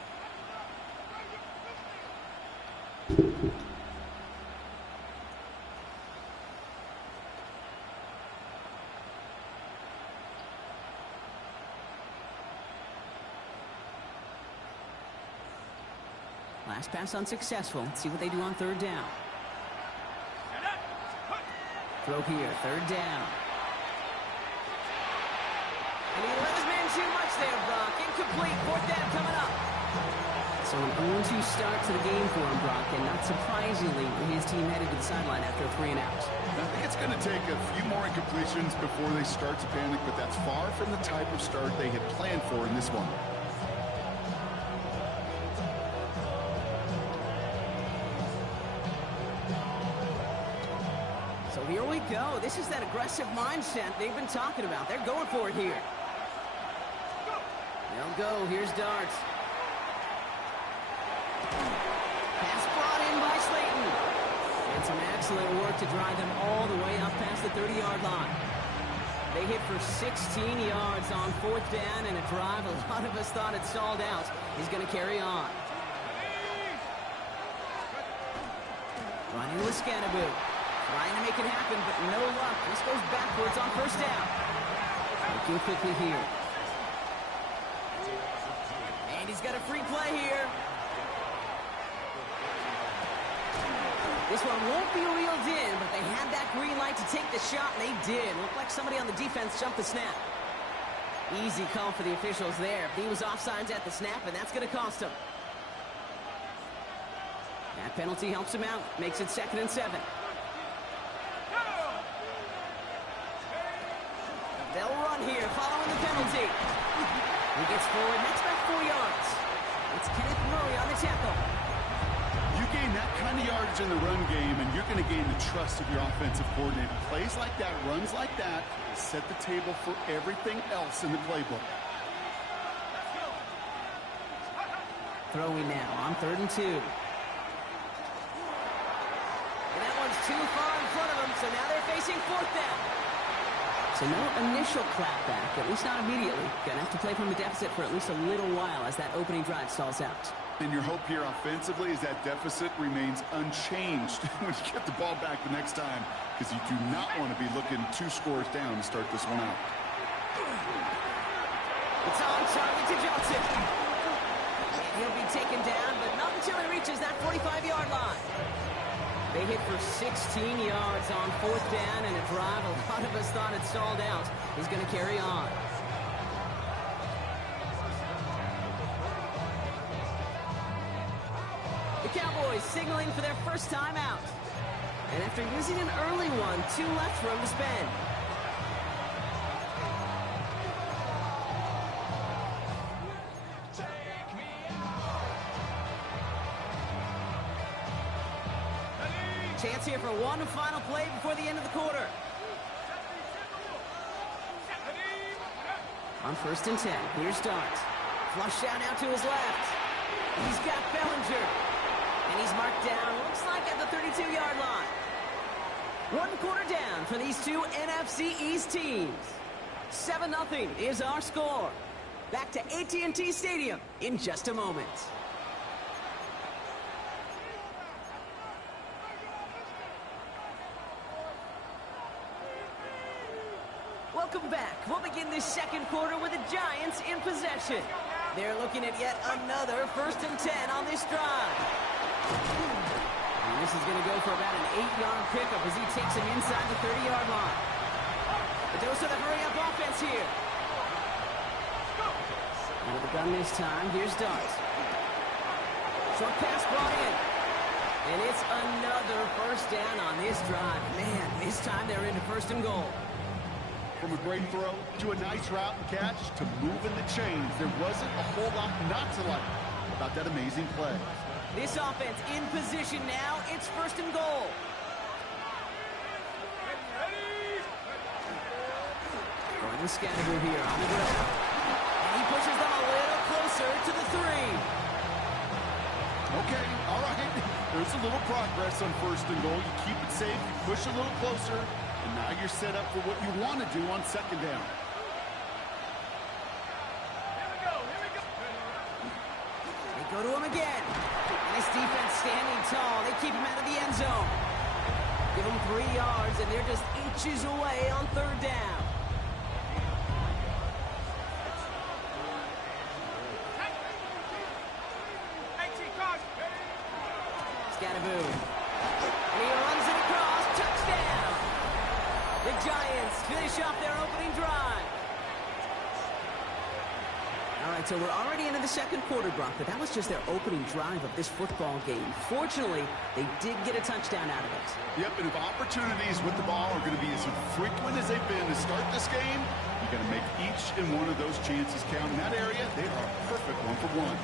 Last pass unsuccessful. Let's see what they do on third down. Throw here, third down. And he let his man too much there, Brock. Incomplete, fourth down coming up. So an 0-2 start to the game for him, Brock, and not surprisingly, his team headed to the sideline after a 3-and-out. I think it's going to take a few more incompletions before they start to panic, but that's far from the type of start they had planned for in this one. So here we go. This is that aggressive mindset they've been talking about. They're going for it here. They'll go. Here's Darts. Pass brought in by Slayton. And some excellent work to drive them all the way up past the 30-yard line. They hit for 16 yards on fourth down, and a drive a lot of us thought had stalled out is going to carry on. Running with Scannaboo. Trying to make it happen, but no luck. This goes backwards on first down. Looking quickly here. And he's got a free play here. This one won't be reeled in, but they had that green light to take the shot, and they did. Looked like somebody on the defense jumped the snap. Easy call for the officials there. He was offsides at the snap, and that's going to cost him. That penalty helps him out. Makes it 2nd and 7. They'll run here following the penalty. He gets forward, next back 4 yards. It's Kenneth Murray on the tackle. You gain that kind of yardage in the run game, and you're going to gain the trust of your offensive coordinator. Plays like that, runs like that, set the table for everything else in the playbook. Throwing now on 3rd and 2. And that one's too far in front of them, so now they're facing 4th down. So no initial clapback, at least not immediately. Gonna have to play from a deficit for at least a little while as that opening drive stalls out. And your hope here offensively is that deficit remains unchanged when you get the ball back the next time, because you do not want to be looking 2 scores down to start this one out. It's on target to Johnson. And he'll be taken down, but not until he reaches that 45-yard line. They hit for 16 yards on 4th down, and a drive a lot of us thought had stalled out is going to carry on. The Cowboys signaling for their first time out. And after using an early one, 2 left for him to spend. Chance here for one final play before the end of the quarter. On 1st and 10, here's Dart. Flush down out to his left. He's got Bellinger. And he's marked down, looks like at the 32-yard line. 1 quarter down for these two NFC East teams. 7-0 is our score. Back to AT&T Stadium in just a moment. Welcome back. We'll begin this 2nd quarter with the Giants in possession. They're looking at yet another 1st and 10 on this drive. And this is going to go for about an 8-yard pickup as he takes him inside the 30-yard line. The dose of the hurry-up offense here. Out of the gun this time. Here's Dart. Short pass brought in. And it's another 1st down on this drive. Man, this time they're into 1st and goal. From a great throw to a nice route and catch to moving the chains, there wasn't a whole lot not to like about that amazing play. This offense in position now. It's 1st and goal. Going to Scannaboo here on the ground. little progress on 1st and goal. You keep it safe, you push a little closer, and now you're set up for what you want to do on 2nd down. They go to him again. And this defense standing tall. They keep him out of the end zone. Give them 3 yards, and they're just inches away on 3rd down. Scattaboo. And he runs it across. Touchdown! The Giants finish off their opening drive. All right, so we're already into the 2nd quarter, Brock, but that was just their opening drive of this football game. Fortunately, they did get a touchdown out of it. Yep, and if opportunities with the ball are going to be as frequent as they've been to start this game, you got to make each and one of those chances count. In that area, they are a perfect 1-for-1.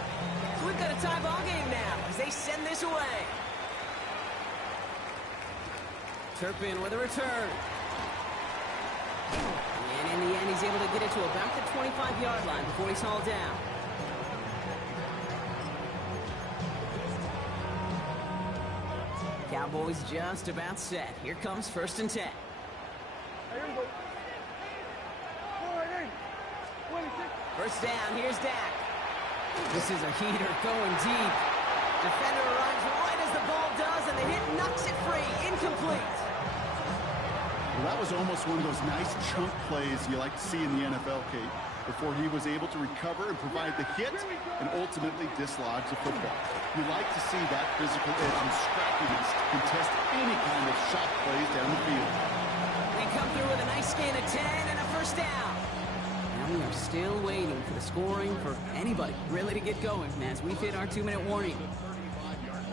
So we've got a tie ball game now as they send this away. Turpin with a return. And in the end, he's able to get it to about the 25-yard line before he's hauled down. Cowboys just about set. Here comes 1st and 10. First down, here's Dak. This is a heater going deep. Defender runs right as the ball does, and the hit knocks it free. Incomplete. Well, that was almost one of those nice chunk plays you like to see in the NFL, Kate, before he was able to recover and provide the hit and ultimately dislodge the football. You like to see that physical edge and scrappiness to contest any kind of shot plays down the field. They come through with a nice gain of 10 and a first down. Now we are still waiting for the scoring for anybody really to get going as we've hit our 2-minute warning.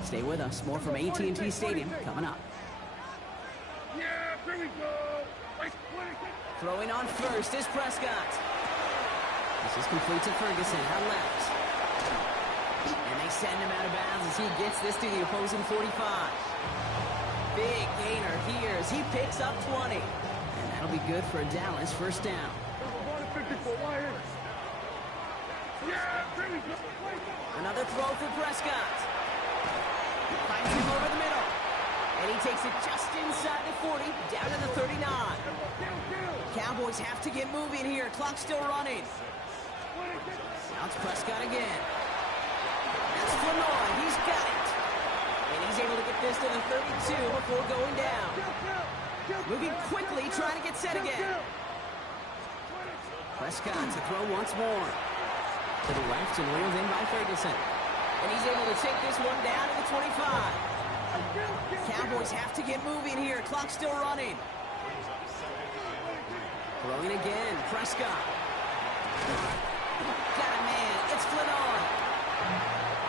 Stay with us. More from AT&T Stadium coming up. Here we go. Throwing on first is Prescott. This is complete to Ferguson out left. And they send him out of bounds as he gets this to the opposing 45. Big gainer here as he picks up 20. And that'll be good for a Dallas first down. Another throw for Prescott. Finds him over the middle. And he takes it just inside the 40, down to the 39. Cowboys have to get moving here. Clock's still running. Now it's Prescott again. That's Flanoy. He's got it. And he's able to get this to the 32 before going down. Moving quickly, trying to get set again. Prescott to throw once more. To the left and reeled in by Ferguson. And he's able to take this one down to the 25. Cowboys have to get moving here. Clock's still running. Throwing again. Prescott. Got a man. It's Flanoy.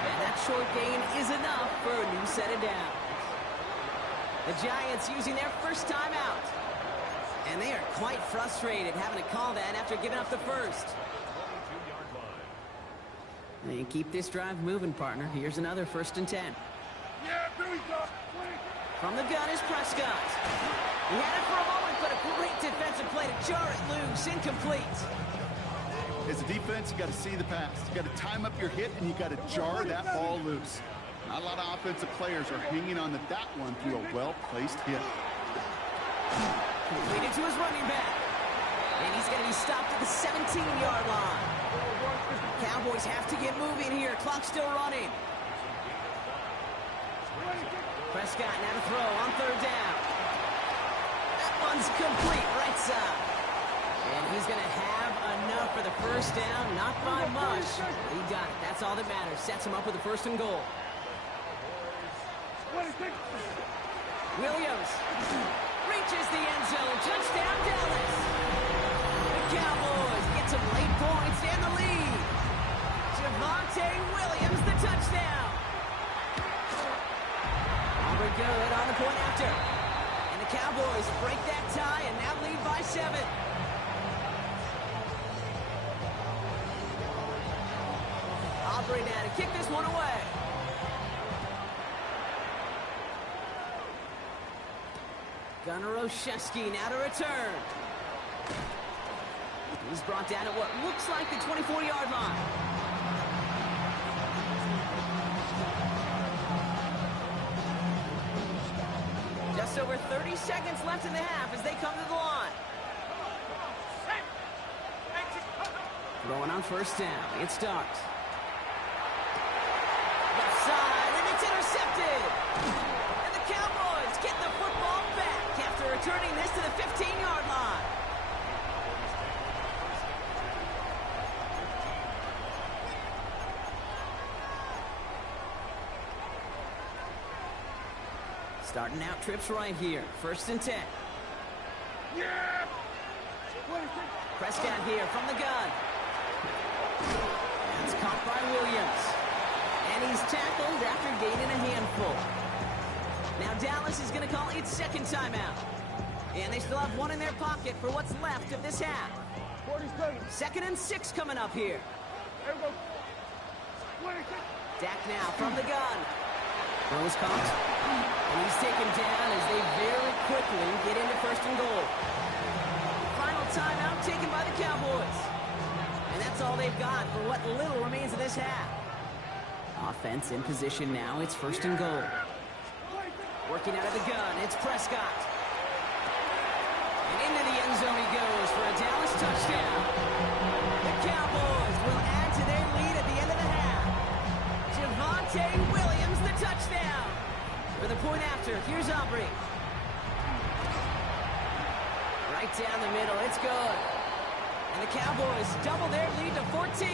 And that short gain is enough for a new set of downs. The Giants using their first timeout. And they are quite frustrated having to call that after giving up the first. They keep this drive moving, partner. Here's another 1st and 10. From the gun is Prescott. He had it for a moment, but a great defensive play to jar it loose. Incomplete. As a defense, you got to see the pass. You got to time up your hit, and you got to jar that ball loose. Not a lot of offensive players are hanging on to that one through a well-placed hit. Completed to his running back. And he's going to be stopped at the 17-yard line. Cowboys have to get moving here. Clock's still running. Prescott now to throw on 3rd down. That one's complete right side. And he's going to have enough for the first down. Not by much. He got it. That's all that matters. Sets him up with the 1st and goal. Williams reaches the end zone. Touchdown, Dallas. The Cowboys get some late points and the lead. Javonte Williams, the touchdown. Auburn good on the point after. And the Cowboys break that tie and now lead by 7. Aubrey now to kick this one away. Gunnar Olszewski now to return. He's brought down at what looks like the 24-yard line. just over 30 seconds left in the half as they come to the line. Throwing on first down. It starts. Left side, and it's intercepted. And the Cowboys get the football back after returning this to the 15-yard line. Starting out trips right here. First and 10. Yeah! Prescott here from the gun. That's caught by Williams. And he's tackled after gaining a handful. Now Dallas is going to call its second timeout. And they still have one in their pocket for what's left of this half. 47. 2nd and 6 coming up here. There we go. 26. Dak now from the gun. Throws caught. And he's taken down as they very quickly get into 1st and goal. Final timeout taken by the Cowboys. And that's all they've got for what little remains of this half. Offense in position now. It's 1st and goal. Working out of the gun. It's Prescott. And into the end zone he goes for a Dallas touchdown. The Cowboys will add to their lead at the end of the half. Javonte Williams, the touchdown. For the point after, here's Aubrey. Right down the middle, it's good. And the Cowboys double their lead to 14.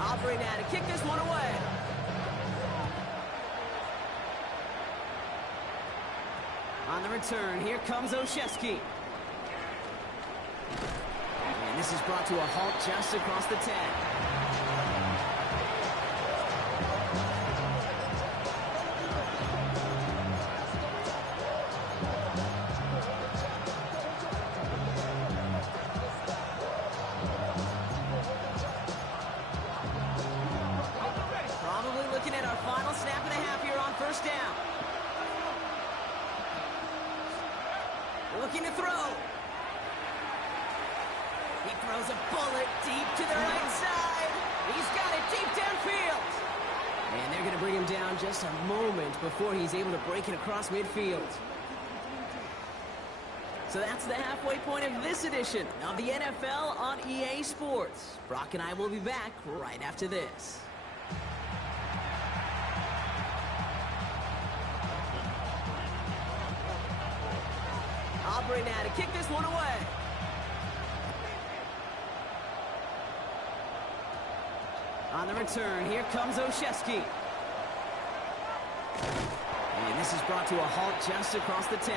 Aubrey now to kick this one away. On the return, here comes Olszewski. And this is brought to a halt just across the 10. Probably looking at our final snap and a half here on first down. Looking to throw. He throws a bullet deep to the right side. He's got it deep downfield. And they're going to bring him down just a moment before he's able to break it across midfield. So that's the halfway point of this edition of the NFL on EA Sports. Brock and I will be back right after this. Aubrey now to kick this one away. On the return, here comes Olszewski. And this is brought to a halt just across the 10.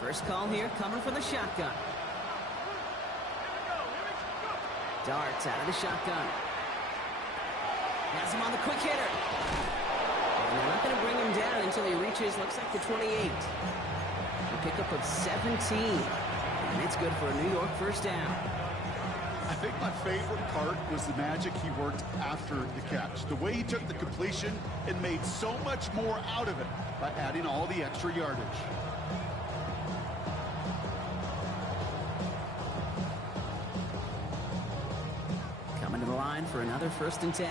First call here coming from the shotgun. Darts out of the shotgun. Has him on the quick hitter. And they're not going to bring him down until he reaches, looks like the 28. A pickup of 17. And it's good for a New York first down. I think my favorite part was the magic he worked after the catch. The way he took the completion and made so much more out of it by adding all the extra yardage. Coming to the line for another 1st and 10.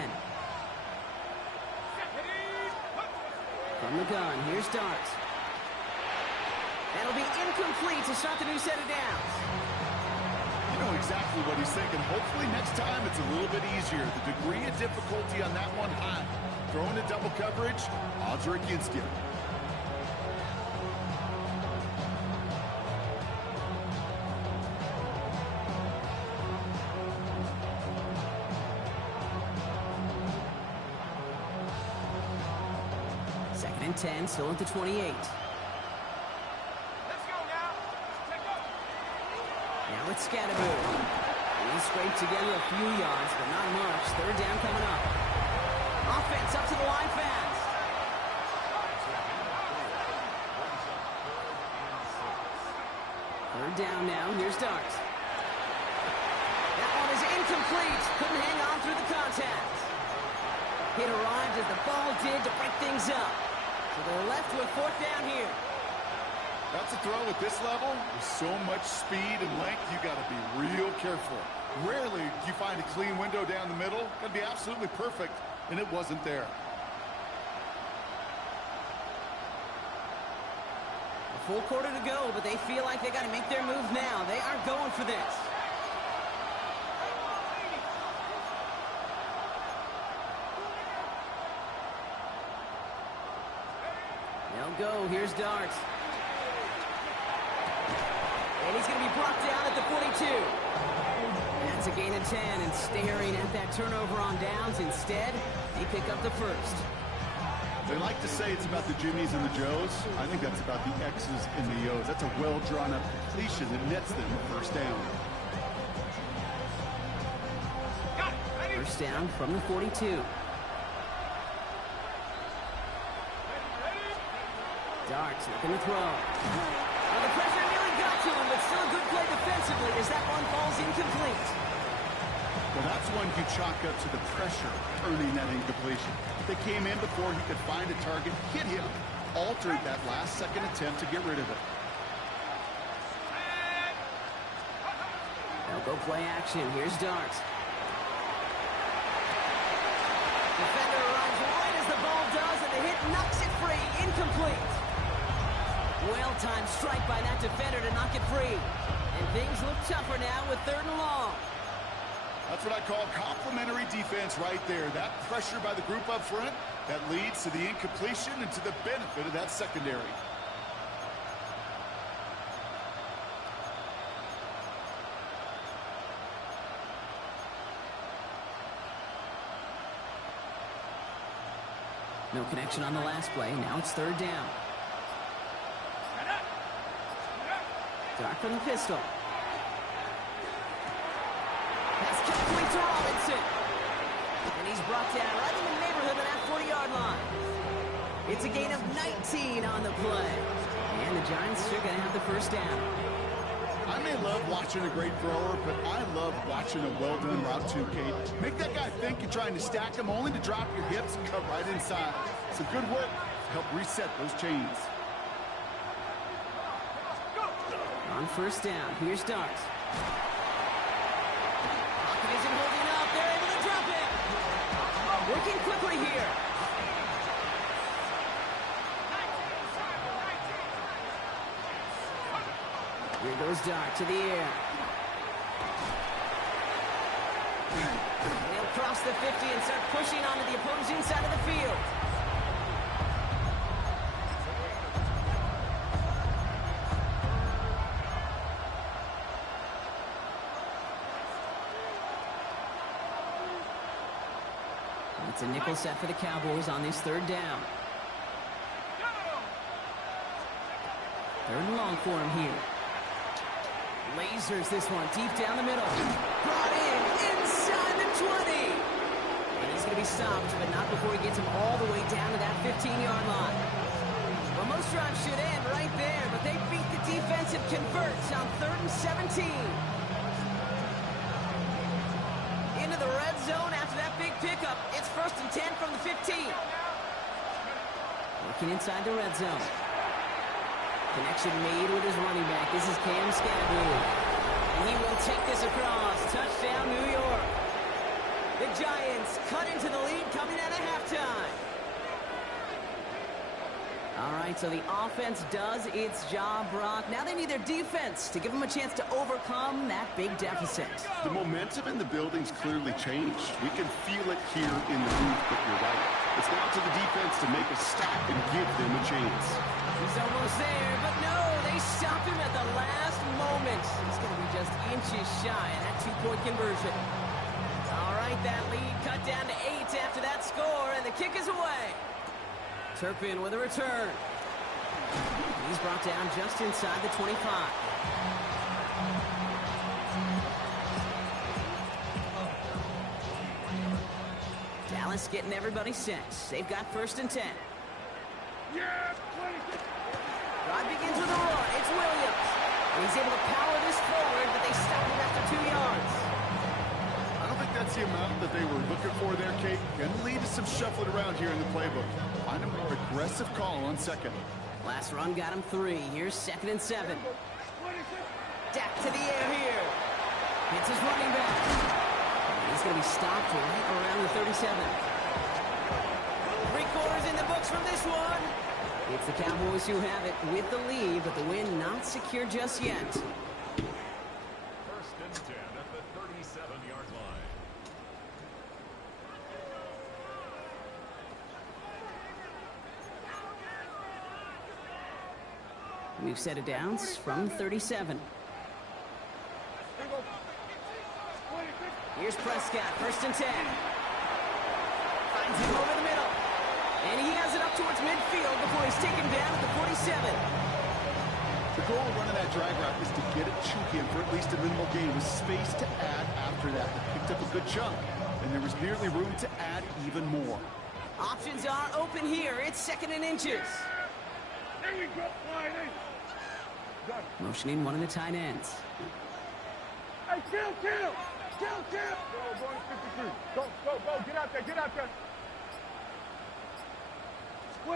From the gun, here's Dart. That'll be incomplete to start the new set of downs. You know exactly what he's thinking. Hopefully next time it's a little bit easier. The degree of difficulty on that one high. Throwing to double coverage, odds are against you. Second and 10, still at the 28. Now it's Scatterbo. He scraped together a few yards, but not much. 3rd down coming up. Offense up to the line fast. Third down now. Here's Darts. That one is incomplete. Couldn't hang on through the contact. Hit arrived as the ball did to break things up. So they're left with fourth down here. That's a throw at this level. With so much speed and length, you got to be real careful. Rarely do you find a clean window down the middle. Got to be absolutely perfect, and it wasn't there. A full quarter to go, but they feel like they got to make their move now. They are going for this. They'll go. Here's Darts. And he's going to be brought down at the 42. That's a gain of 10, and staring at that turnover on downs. Instead, they pick up the first. They like to say it's about the Jimmies and the Joes. I think that's about the X's and the O's. That's a well-drawn-up completion that nets them first down. First down from the 42. Darts looking to throw. The pressure nearly got to him, but still a good play defensively as that one falls incomplete. Well, that's one you chalk up to the pressure earning that incompletion. They came in before he could find a target, hit him, altered that last-second attempt to get rid of it. They'll go play action. Here's Darts. Defender runs right as the ball does, and the hit knocks it free. Incomplete. Well-timed strike by that defender to knock it free. And things look tougher now with 3rd and long. That's what I call complimentary defense right there. That pressure by the group up front, that leads to the incompletion and to the benefit of that secondary. No connection on the last play. Now it's 3rd down. Dark from the pistol. Pass complete to Robinson. And he's brought down right in the neighborhood of that 40-yard line. It's a gain of 19 on the play. And the Giants are going to have the first down. I may love watching a great thrower, but I love watching a well-done route too, Kate. Make that guy think you're trying to stack him only to drop your hips and cut right inside. Some good work to help reset those chains. On first down, here's Darts. Pocket isn't holding up. They're able to drop it. Working quickly here. Here goes Dart to the air. They'll cross the 50 and start pushing onto the opposing side of the field. It's a nickel set for the Cowboys on this 3rd down. 3rd and long for him here. Lasers this one deep down the middle. Brought in inside the 20. And he's going to be stopped, but not before he gets him all the way down to that 15-yard line. Well, most drives should end right there, but they beat the defensive converts on 3rd and 17. Into the red zone after that big pickup. It's 1st and 10 from the 15. Working inside the red zone. Connection made with his running back. This is Cam Scaboo. And he will take this across. Touchdown, New York. The Giants cut into the lead coming out of halftime. All right, so the offense does its job, Brock. Now they need their defense to give them a chance to overcome that big deficit. The momentum in the building's clearly changed. We can feel it here in the booth, but you're right. It's now to the defense to make a stop and give them a chance. He's almost there, but no, they stop him at the last moment. He's going to be just inches shy of that 2-point conversion. All right, that lead cut down to 8 after that score, and the kick is away. Turpin with a return. He's brought down just inside the 25. Dallas getting everybody set. They've got 1st and 10. Yeah, Drive begins with a run. It's Williams. And he's able to power this forward, but they stop him after 2 yards. I don't think that's the amount that they were looking for there, Kate. Going to lead to some shuffling around here in the playbook. Find a more aggressive call on second. Last run got him 3. Here's 2nd and 7. Dak to the air here. Hits his running back. He's going to be stopped right around the 37. 3 quarters in the books from this one. It's the Cowboys who have it with the lead, but the win not secure just yet. 1st and 10 at the 37-yard line. New set of downs from 37. Here's Prescott, 1st and 10. Finds him over the middle. And he has it up towards midfield before he's taken down at the 47. The goal of running that drag route is to get it to him for at least a minimal gain with space to add after that. They picked up a good chunk, and there was nearly room to add even more. Options are open here. It's 2nd and inches. There we go. Line in. Done. Motioning one of the tight ends. Hey, kill. Go, going 53. Go. Get out there.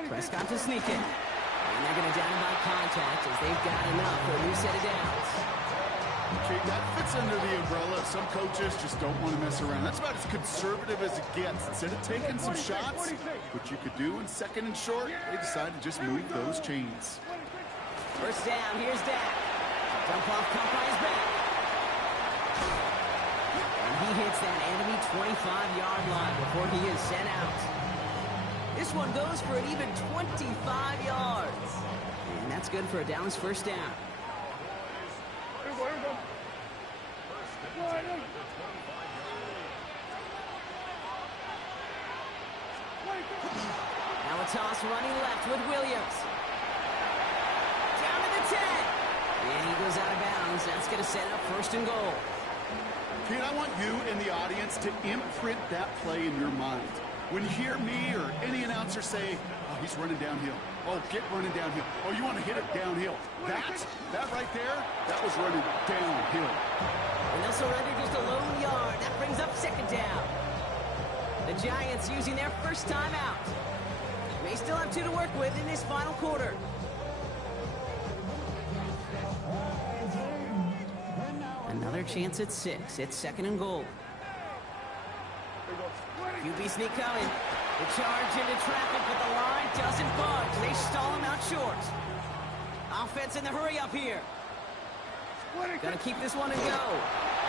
Prescott to sneak in. And they're going to down by contact as they've got enough for a new set of downs. Okay, that fits under the umbrella. Some coaches just don't want to mess around. That's about as conservative as it gets. Instead of taking some shots, which you could do in 2nd and short, they decided to just move those chains. 1st down, here's Dak. Dump off caught by his back. And he hits that enemy 25-yard line before he is sent out. This one goes for an even 25 yards. And that's good for a Dallas 1st down. Here we go. Line in. Now a toss running left with Williams. Down to the 10. And he goes out of bounds. That's going to set up 1st and goal. Pete, I want you and the audience to imprint that play in your mind. When you hear me or any announcer say, oh, he's running downhill. Oh, get running downhill. Oh, you want to hit it downhill. That right there, that was running downhill. And they'll surrender just a lone yard. That brings up 2nd down. The Giants using their 1st time out. May still have 2 to work with in this final quarter. Another chance at 6. It's 2nd and goal. QB sneak coming. The charge into traffic, but the line doesn't budge. They stall him out short. Offense in the hurry up here. Gonna keep this one and go.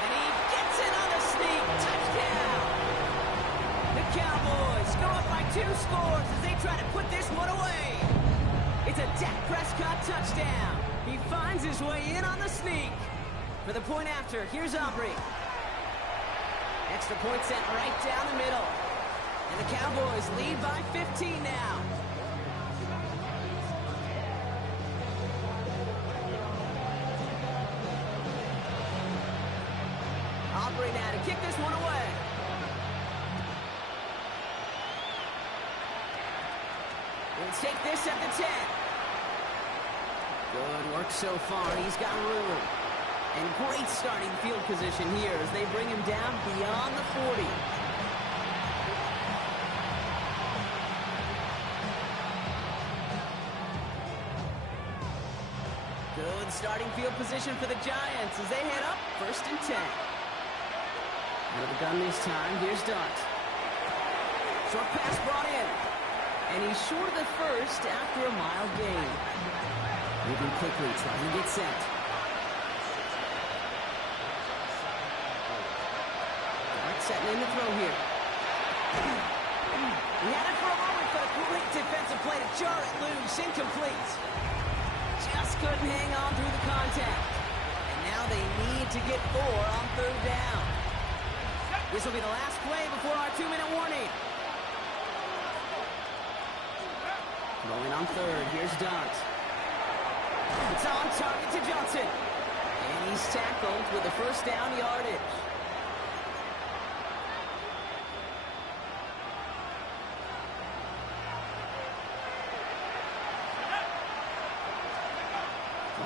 And he gets it on the sneak. Touchdown! The Cowboys go up by 2 scores as they try to put this one away. It's a Dak Prescott touchdown. He finds his way in on the sneak. For the point after, here's Aubrey. Extra point set right down the middle. And the Cowboys lead by 15 now. Aubrey now to kick this one away. We'll take this at the 10. Good work so far. He's got room. And great starting field position here as they bring him down beyond the 40. Good starting field position for the Giants as they head up 1st and 10. Out of the gun this time, here's Dart. Short pass brought in. And he's short of the 1st after a mild gain. Moving quickly, trying to get set. Setting in the throw here. He had it for a moment, but a great defensive play to jar it loose. Incomplete. Just couldn't hang on through the contact. And now they need to get 4 on 3rd down. This will be the last play before our 2-minute warning. Going on 3rd. Here's Dart. It's on target to Johnson. And he's tackled with the 1st down yardage.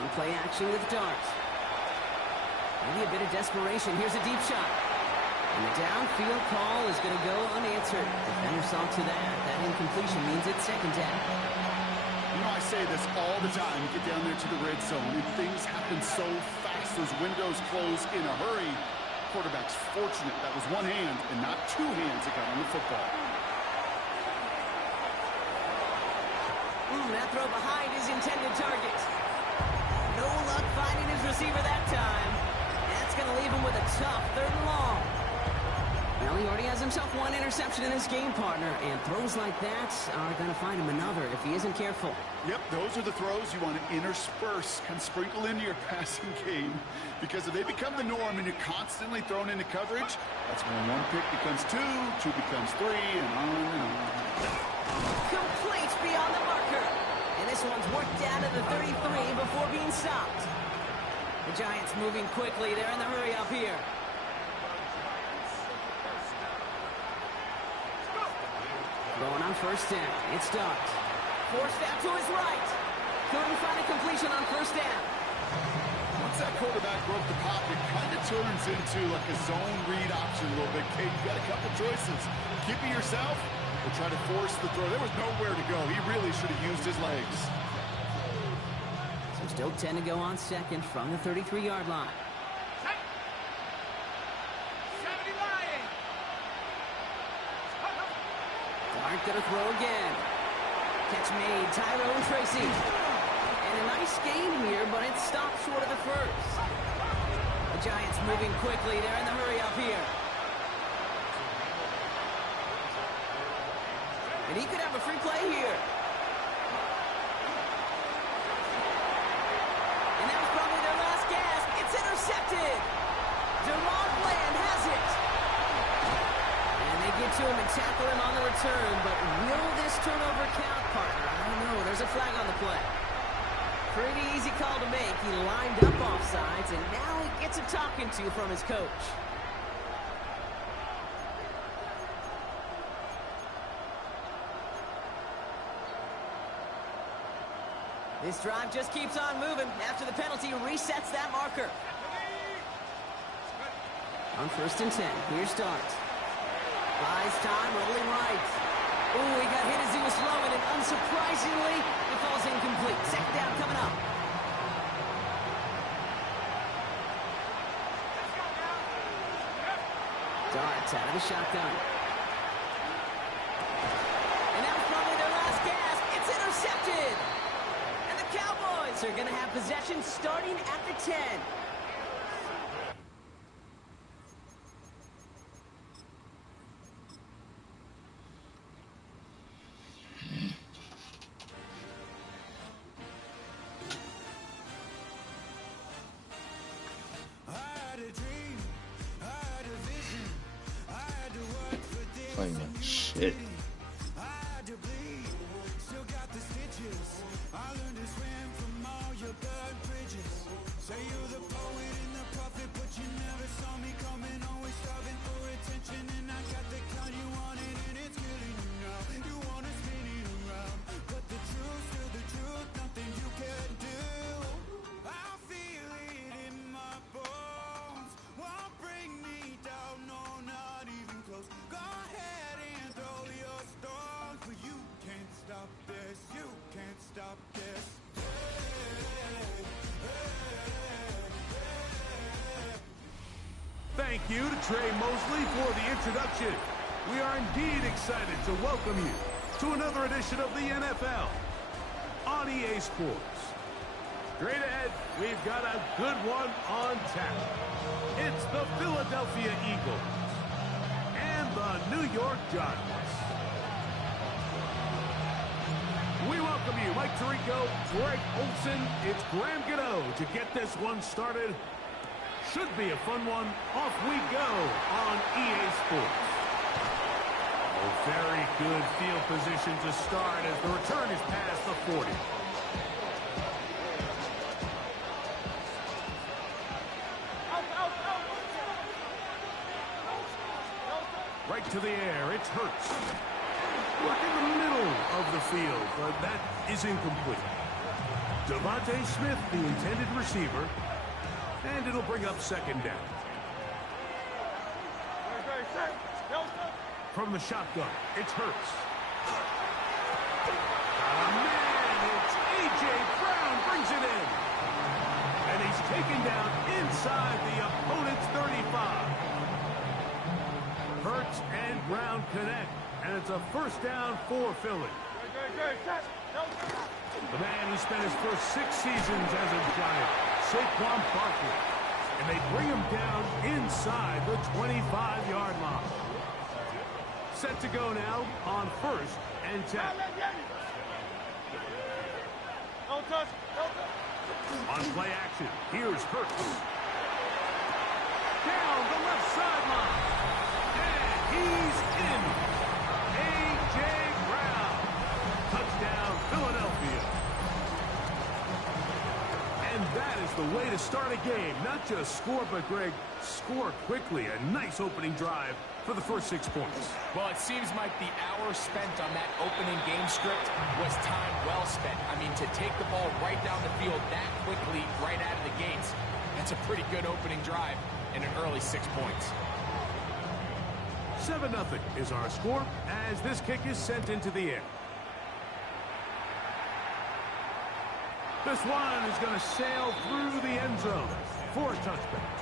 On play action with Dart. Maybe a bit of desperation. Here's a deep shot. And the downfield call is going to go unanswered. Defender saw to that. That incompletion means it's second down. You know, I say this all the time. You get down there to the red zone, and things happen so fast. Those windows close in a hurry. Quarterback's fortunate that was one hand and not two hands that got on the football. That throw behind his intended target. No luck finding his receiver that time. That's going to leave him with a tough 3rd and long. Well, he already has himself one interception in this game, partner, and throws like that are going to find him another if he isn't careful. Yep, those are the throws you want to intersperse, kind of sprinkle into your passing game, because if they become the norm and you're constantly thrown into coverage, that's when one pick becomes two becomes three, and on and on. Complete beyond the marker. And this one's worked down to the 33 before being stopped. The Giants moving quickly. They're in the hurry up here. Throwing on first down. It's Dart. Forced out to his right. Couldn't find a completion on first down. Once that quarterback broke the pocket, it kind of turns into like a zone read option a little bit. Kate, you got a couple choices. Keep it yourself or try to force the throw. There was nowhere to go. He really should have used his legs. So still 10 to go on second from the 33-yard line. Dart gonna throw again. Catch made. Tyrone Tracy. And a nice gain here, but it stopped short of the first. The Giants moving quickly. They're in the hurry up here. And he could have a free play here. And that was probably their last gasp. It's intercepted. Deron Bland has it. And they get to him and tackle him on the return. But will this turnover count, partner? I don't know. There's a flag on the play. Pretty easy call to make. He lined up offsides, and now he gets a talking to from his coach. This drive just keeps on moving. After the penalty, resets that marker. On first and 10, here's Dart. Buys time, rolling right. Ooh, he got hit as he was throwing, and unsurprisingly, it falls incomplete. Second down coming up. Dart out of the shotgun. And that was probably their last gasp. It's intercepted. And the Cowboys are going to have possession starting at the 10. Shit. Thank you to Trey Mosley for the introduction. We are indeed excited to welcome you to another edition of the NFL on EA Sports. Straight ahead, we've got a good one on tap. It's the Philadelphia Eagles and the New York Giants. We welcome you, Mike Tirico, Greg Olsen. It's Graham Gano to get this one started. Should be a fun one. Off we go on EA Sports. A very good field position to start as the return is past the 40. Right to the air. It's Hurts. Work in the middle of the field, but that is incomplete. Devontae Smith, the intended receiver, and it'll bring up second down. From the shotgun, it's Hurts. Man, it's A.J. Brown brings it in. And he's taken down inside the opponent's 35. Hurts and Brown connect, and it's a first down for Philly. The man who spent his first 6 seasons as a Giant, Saquon Barkley. And they bring him down inside the 25-yard line. Set to go now on 1st and 10. On play action, here's Hurts. Down the left sideline. And he's in. A.J. Brown. Touchdown, Philadelphia. And that is the way to start a game. Not just score, but, Greg, score quickly. A nice opening drive for the first 6 points. Well, it seems like the hour spent on that opening game script was time well spent. I mean, to take the ball right down the field that quickly right out of the gates, that's a pretty good opening drive and an early 6 points. 7-0 is our score as this kick is sent into the air. This one is going to sail through the end zone for a touchback.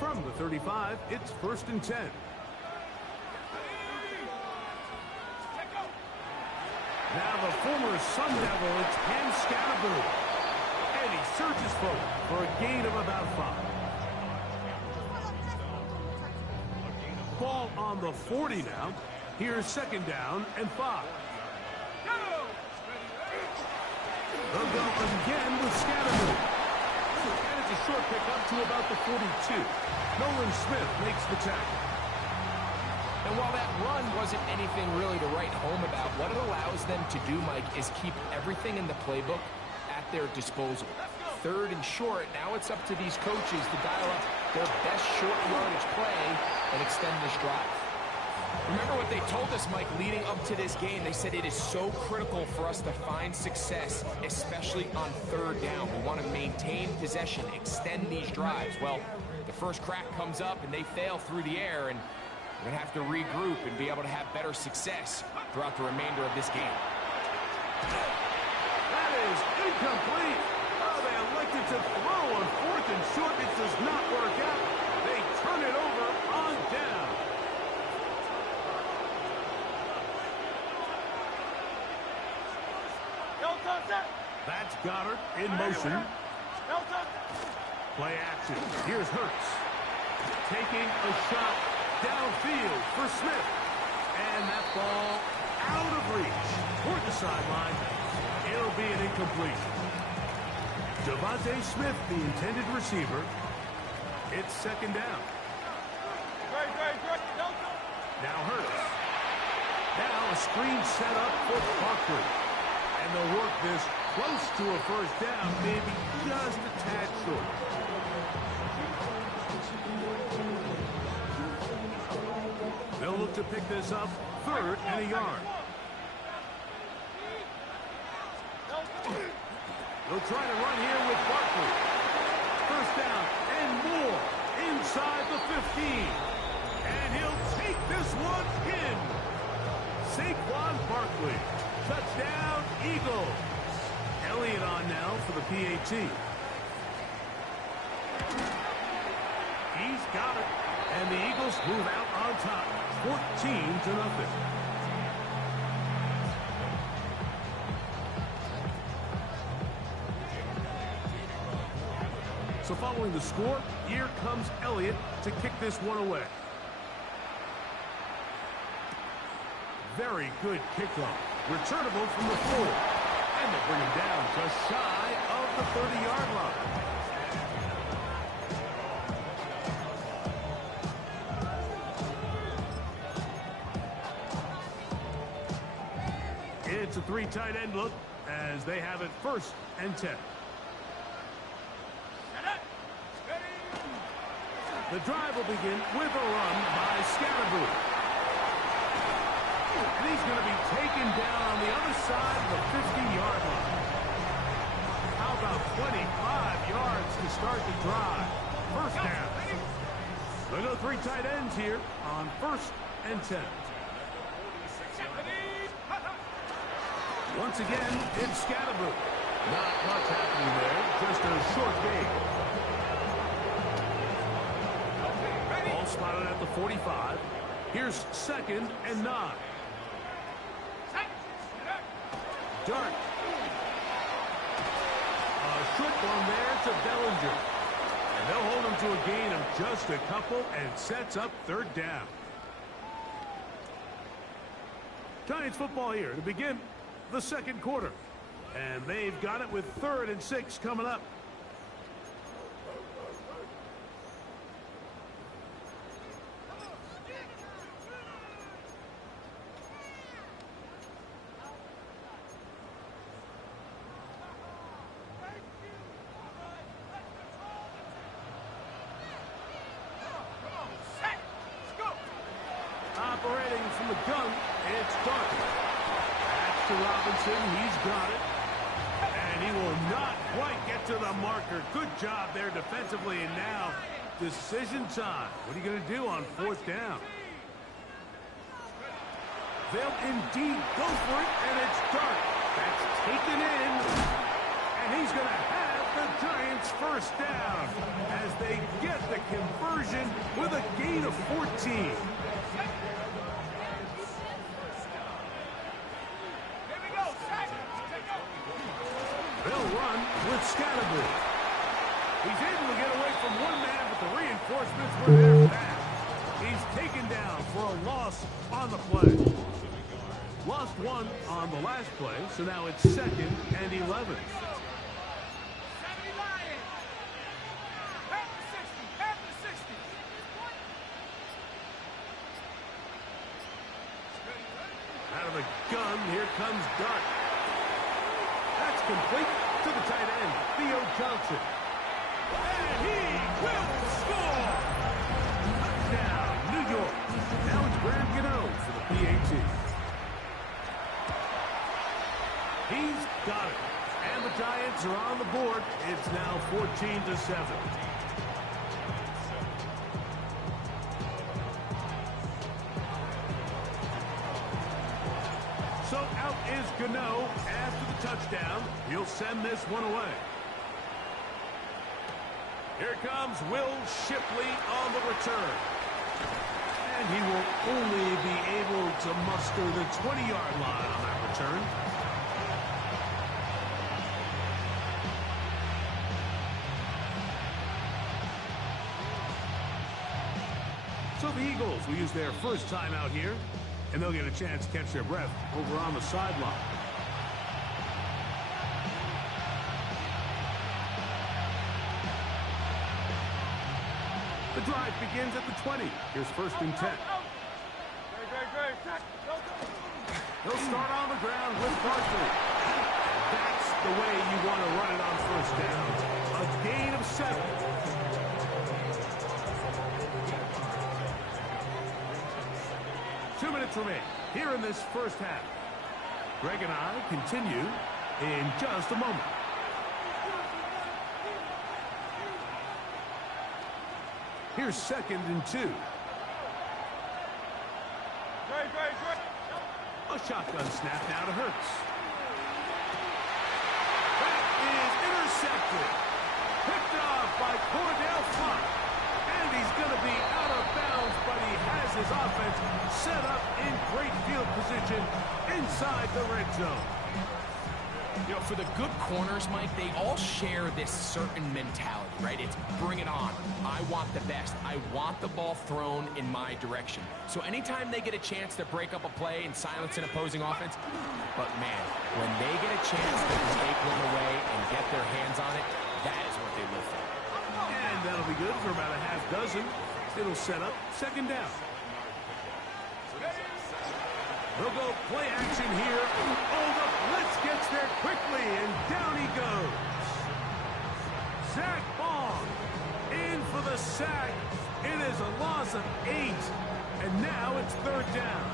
From the 35, it's 1st and 10. Now the former Sun Devil, it's Cam Scatterboo. And he surges forward for a gain of about 5. Ball on the 40 now. Here's 2nd down and 5. They'll go again with Scatterboo. And it's a short pickup to about the 42. Nolan Smith makes the tackle. And while that run wasn't anything really to write home about, what it allows them to do, Mike, is keep everything in the playbook at their disposal. 3rd and short, now it's up to these coaches to dial up their best short yardage play and extend this drive. Remember what they told us, Mike, leading up to this game. They said it is so critical for us to find success, especially on 3rd down. We want to maintain possession, extend these drives. Well, the first crack comes up and they fail through the air, and we're going to have to regroup and be able to have better success throughout the remainder of this game. That is incomplete. Oh, they elected to throw on 4th and short. It does not work out. They turn it over on down. That's Goddard in motion. Play action. Here's Hurts. Taking a shot downfield for Smith. And that ball out of reach toward the sideline. It'll be an incomplete. Devontae Smith, the intended receiver. It's 2nd down. Now Hurts. Now a screen set up for Barkley. And they'll work this close to a first down, maybe just a tad short. They'll look to pick this up 3rd and a yard. They'll try to run here with Barkley. First down and more inside the 15. And he'll take this one in. Saquon Barkley. Touchdown, Eagles. Elliott on now for the PAT. He's got it. And the Eagles move out on top, 14-0. So following the score, here comes Elliott to kick this one away. Very good kickoff. Returnable from the 4. And they bring him down just shy of the 30-yard line. It's a 3 tight end look as they have it 1st and 10. The drive will begin with a run by Scatterboo. And he's going to be taken down on the other side of the 50-yard line. How about 25 yards to start the drive? First down. They'll go 3 tight ends here on 1st and 10. Once again, it's Scatterboo. Not much happening there, just a short gain. Ball spotted at the 45. Here's 2nd and 9. Dart. A short one there to Bellinger. And they'll hold him to a gain of just a couple and sets up 3rd down. Giants football here to begin the 2nd quarter. And they've got it with 3rd and 6 coming up. Operating from the gun, it's Dart. Back to Robinson, he's got it. And he will not quite get to the marker. Good job there defensively, and now decision time. What are you going to do on 4th down? They'll indeed go for it, and it's Dart. That's taken in, and he's going to have the Giants' 1st down as they get the conversion with a gain of 14. They'll run with Scatterboo. He's able to get away from one man, but the reinforcements were there fast. He's taken down for a loss on the play. Lost 1 on the last play, so now it's 2nd and 11. Out of the gun, here comes Dart. That's complete to the tight end, Theo Johnson. And he will score! Touchdown, New York. Now it's Graham Gano for the PAT. He's got it. And the Giants are on the board. It's now 14-7. So out is Gano after the touchdown. He'll send this one away. Here comes Will Shipley on the return. And he will only be able to muster the 20-yard line on that return. So the Eagles will use their first time out here, and they'll get a chance to catch their breath over on the sideline. The drive begins at the 20. Here's 1st and 10. They'll start on the ground with Barkley. That's the way you want to run it on 1st down. A gain of 7. 2 minutes remain here in this 1st half. Greg and I continue in just a moment. Here's 2nd and 2. A shotgun snap now to Hurts. That is intercepted. Picked off by Cordell Flott. And he's going to be out of bounds, but he has his offense set up in great field position inside the red zone. You know, for the good corners, Mike, they all share this certain mentality, right? It's bring it on. I want the best. I want the ball thrown in my direction. So anytime they get a chance to break up a play and silence an opposing offense, but man, when they get a chance to take one away and get their hands on it, that is what they live for. And that'll be good for about a half dozen. It'll set up 2nd down. They'll go play action here. Oh, the blitz gets there quickly, and down he goes. Zach Bond in for the the sack. It is a loss of 8. And now it's third down.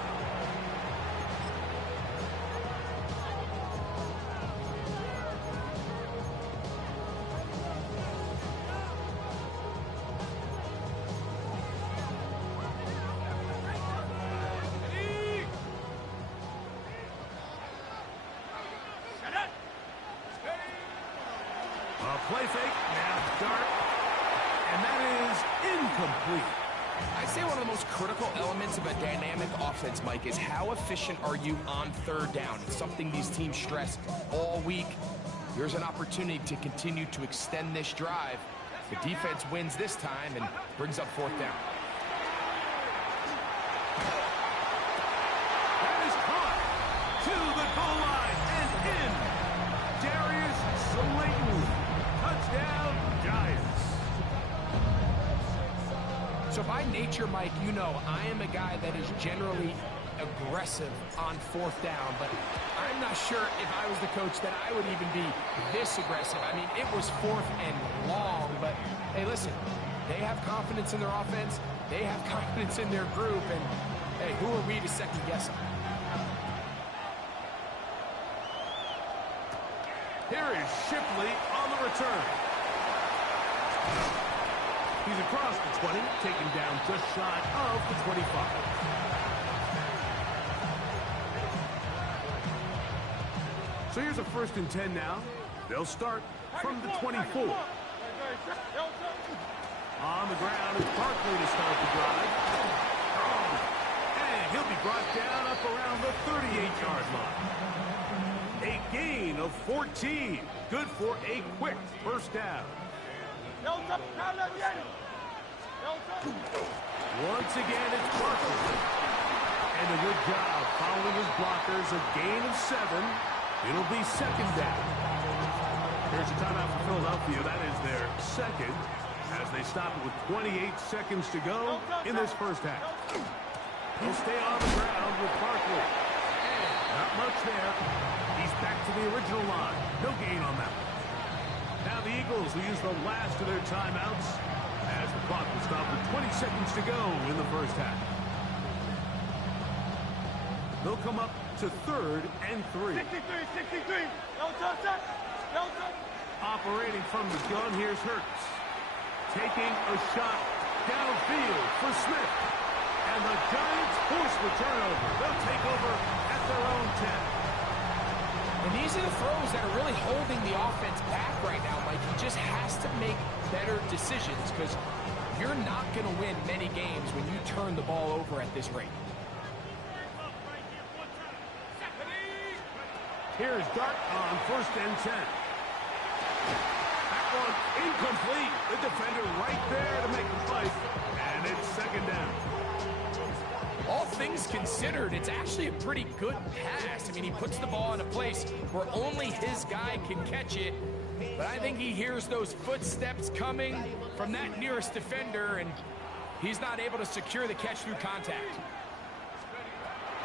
A play fake, now dart, and that is incomplete. I'd say one of the most critical elements of a dynamic offense, Mike, is how efficient are you on third down. It's something these teams stress all week. Here's an opportunity to continue to extend this drive. The defense wins this time and brings up fourth down. That is caught to the goal line and in. Darius Slayton. Touchdown, Giants. So by nature, Mike, you know I am a guy that is generally aggressive on fourth down, but I'm not sure if I was the coach that I would even be this aggressive. I mean, it was fourth and long, but hey, listen, they have confidence in their offense, they have confidence in their group, and hey, who are we to second guess them? Here is Shipley on the return. He's across the 20, taken down just shy of the 25. So here's a 1st and 10 now. They'll start from the 24. On the ground is Barkley to start the drive. And he'll be brought down up around the 38-yard line. A gain of 14. Good for a quick first down. Once again, it's Barkley. And a good job following his blockers. A gain of 7. It'll be second down. Here's a timeout for Philadelphia. That is their second, as they stop it with 28 seconds to go in this first half. He'll stay on the ground with Barkley. And not much there. He's back to the original line. No gain on that one. Now the Eagles will use the last of their timeouts as the clock will stop with 20 seconds to go in the first half. They'll come up to 3rd and 3. 63. Operating from the gun, here's Hurts. Taking a shot downfield for Smith. And the Giants force the turnover. They'll take over at their own 10. And these are the throws that are really holding the offense back right now, Mike. He just has to make better decisions because you're not going to win many games when you turn the ball over at this rate. Here's Dart on 1st and 10. That one incomplete. The defender right there to make the play. And it's second down. All things considered, it's actually a pretty good pass. I mean, he puts the ball in a place where only his guy can catch it. But I think he hears those footsteps coming from that nearest defender, and he's not able to secure the catch through contact.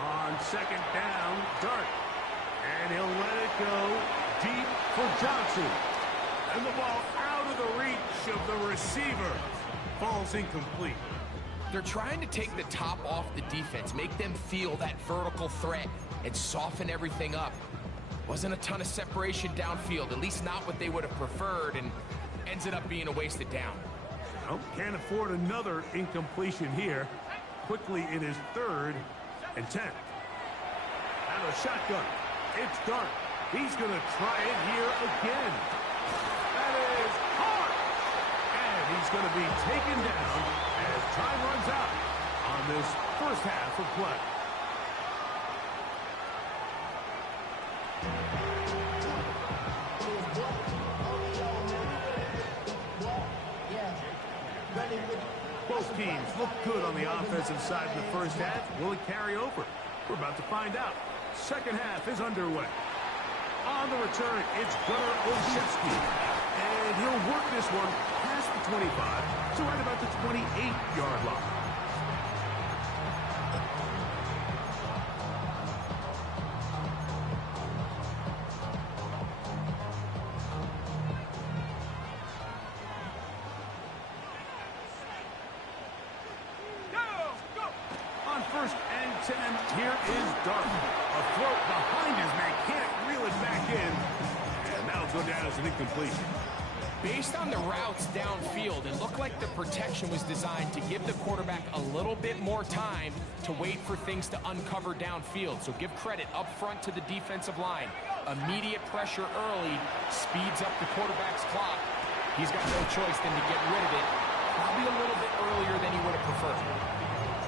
On second down, Dart. And he'll let it go deep for Johnson. And the ball out of the reach of the receiver. Falls incomplete. They're trying to take the top off the defense, make them feel that vertical threat, and soften everything up. Wasn't a ton of separation downfield, at least not what they would have preferred, and ends it up being a wasted down. Well, can't afford another incompletion here. Quickly in his 3rd and 10. Out of shotgun. It's Dart. He's going to try it here again. That is hard. And he's going to be taken down as time runs out on this first half of play. Both teams look good on the offensive side in the first half. Will it carry over? We're about to find out. Second half is underway. On the return, it's Gunnar Olszewski. And he'll work this one past the 25 to right about the 28-yard line. 10, here is Dart. A throw behind his man, can't reel it back in. And that'll go down as an incompletion. Based on the routes downfield, it looked like the protection was designed to give the quarterback a little bit more time to wait for things to uncover downfield. So give credit up front to the defensive line. Immediate pressure early speeds up the quarterback's clock. He's got no choice than to get rid of it, probably a little bit earlier than he would have preferred.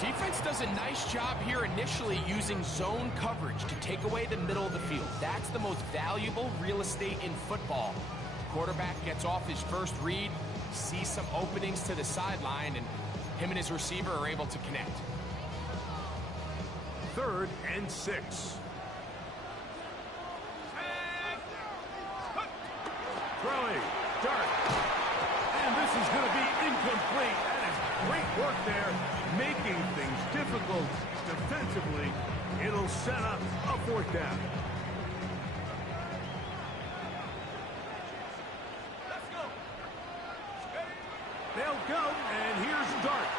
Defense does a nice job here initially using zone coverage to take away the middle of the field. That's the most valuable real estate in football. Quarterback gets off his first read, sees some openings to the sideline, and him and his receiver are able to connect. 3rd and 6. Throwing, Dart. And this is going to be incomplete. That is great work there, making things difficult defensively. It'll set up a 4th down. They'll go, and here's Dart.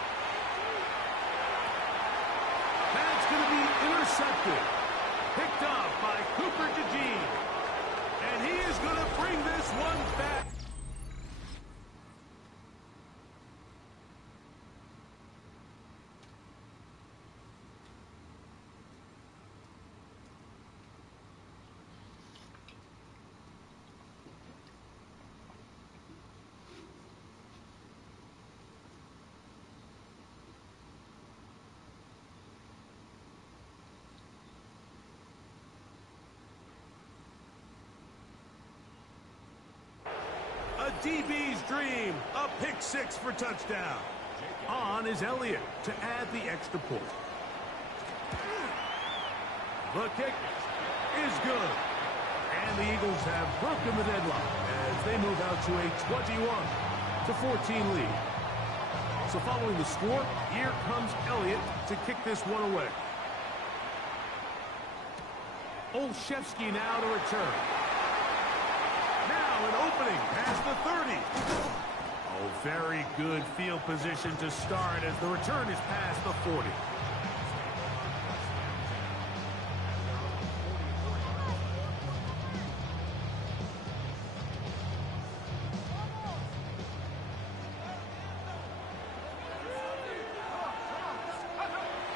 That's going to be intercepted. Picked off by Cooper DeJean. And he is going to bring this one back. A DB's dream, a pick 6 for touchdown. On is Elliott to add the extra point. The kick is good. And the Eagles have broken the deadlock as they move out to a 21-14 lead. So following the score, here comes Elliott to kick this one away. Olszewski now to return. Now an opening past the 30. Oh, very good field position to start as the return is past the 40.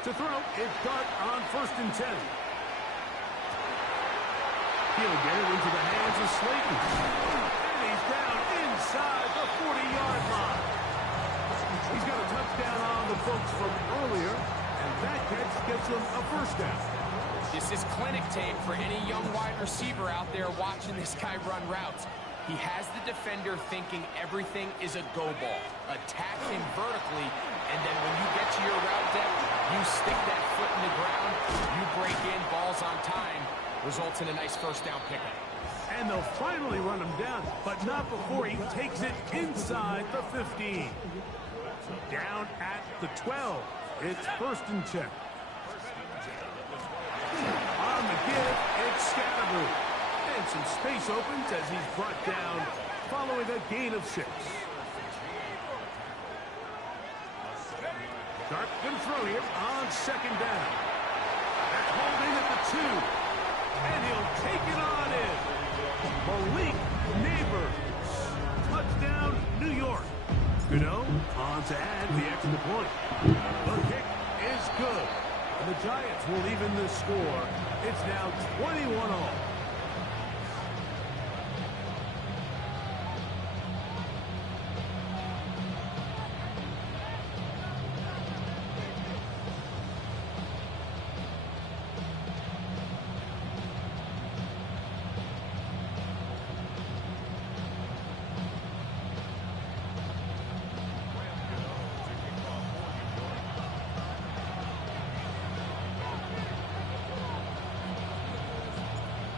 To throw, it's Dart on 1st and 10. He'll get it into the hands of Slayton. And he's down inside the 40-yard line. He's got a touchdown on the books from earlier, and that catch gets him a 1st down. This is clinic tape for any young wide receiver out there watching this guy run routes. He has the defender thinking everything is a go ball. Attack him vertically, and then when you get to your route depth, you stick that foot in the ground, you break in, balls on time, results in a nice 1st down pickup. And they'll finally run him down, but not before he takes it inside the 15. Down at the 12. It's 1st and 10. On the give, it's Scatterboo. And some space opens as he's brought down following a gain of 6. Dart going to throw here on 2nd down. That's holding at the 2. And he'll take it on in. Malik Neighbors. Touchdown, New York. Gano on to add the extra point. The kick is good. And the Giants will even the score. It's now 21-all.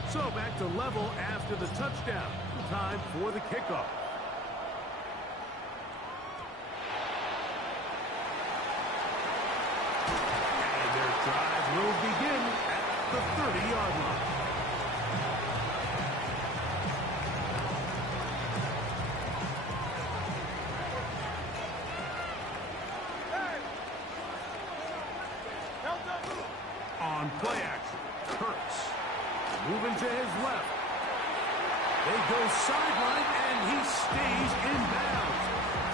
So back to level after the touchdown. Time for the kickoff. And their drive will begin at the 30-yard line. on play action. Hurts. Moving to his left. They go sideline, and he stays in bounds.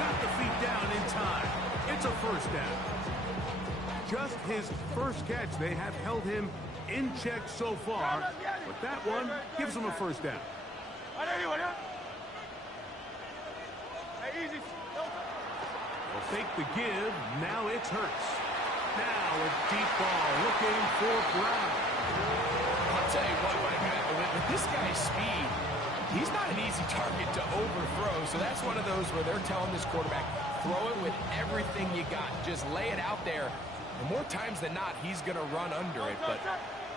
Got the feet down in time. It's a first down. Just his first catch. They have held him in check so far, but that one gives him a first down. They'll fake the give. Now it's Hurts. Now a deep ball looking for Brown. I'll tell you what, Mike, with this guy's speed, he's not an easy target to overthrow. So that's one of those where they're telling this quarterback, throw it with everything you got. Just lay it out there. And more times than not, he's going to run under it. But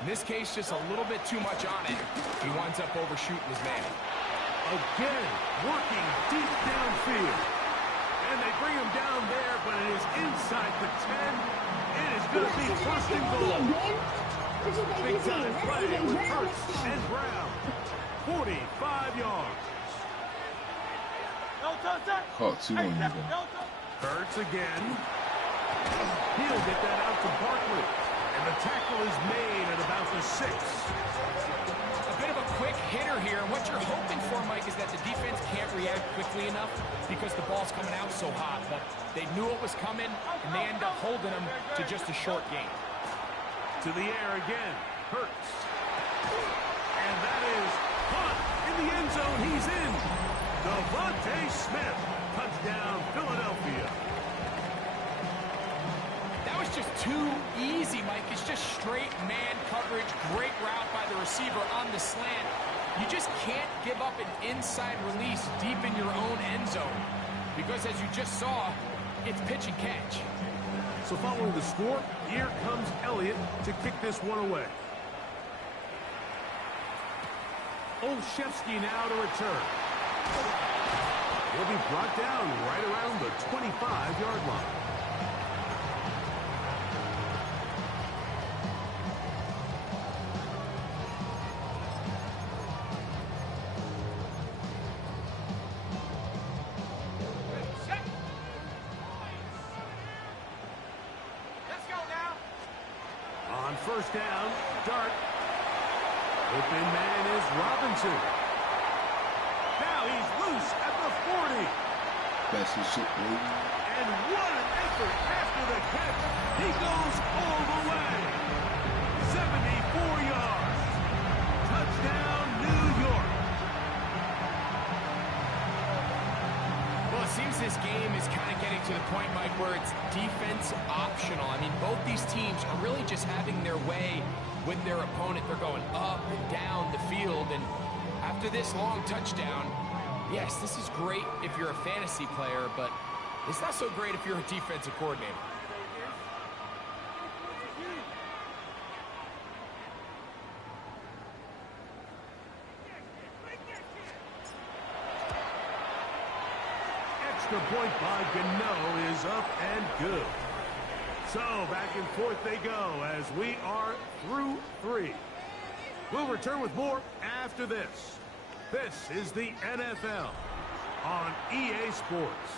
in this case, just a little bit too much on it. He winds up overshooting his man. Again, working deep downfield. And they bring him down there, but it is inside the 10. It is going to be first and goal. Big time play with Hurts and Brown. 45 yards. Caught two on you, though. Hurts again. He'll get that out to Barkley. And the tackle is made at about the 6. A bit of a quick hitter here. And what you're hoping for, Mike, is that the defense can't react quickly enough because the ball's coming out so hot. But they knew it was coming, and they end up holding them to just a short gain. To the air again. Hurts. And that is punt in the end zone. He's in. Devontae Smith. Touchdown, Philadelphia. That was just too easy, Mike. It's just straight man coverage. Great route by the receiver on the slant. You just can't give up an inside release deep in your own end zone. Because as you just saw, it's pitch and catch. So following the score, here comes Elliott to kick this one away. Olszewski now to return. He'll be brought down right around the 25-yard line. On first down, Dart. Open man is Robinson. Now he's loose at the 40. That's his shit, baby. And what an effort after the catch. He goes all the way. 74 yards. Touchdown, New York. Well, it seems this game is kind of getting to the point, Mike, where it's defense optional. I mean, both these teams are really just having their way with their opponent. They're going up and down the field, and after this long touchdown, yes, this is great if you're a fantasy player, but it's not so great if you're a defensive coordinator. Extra point by Gano is up and good. So back and forth they go as we are through 3. We'll return with more after this. This is the NFL on EA Sports.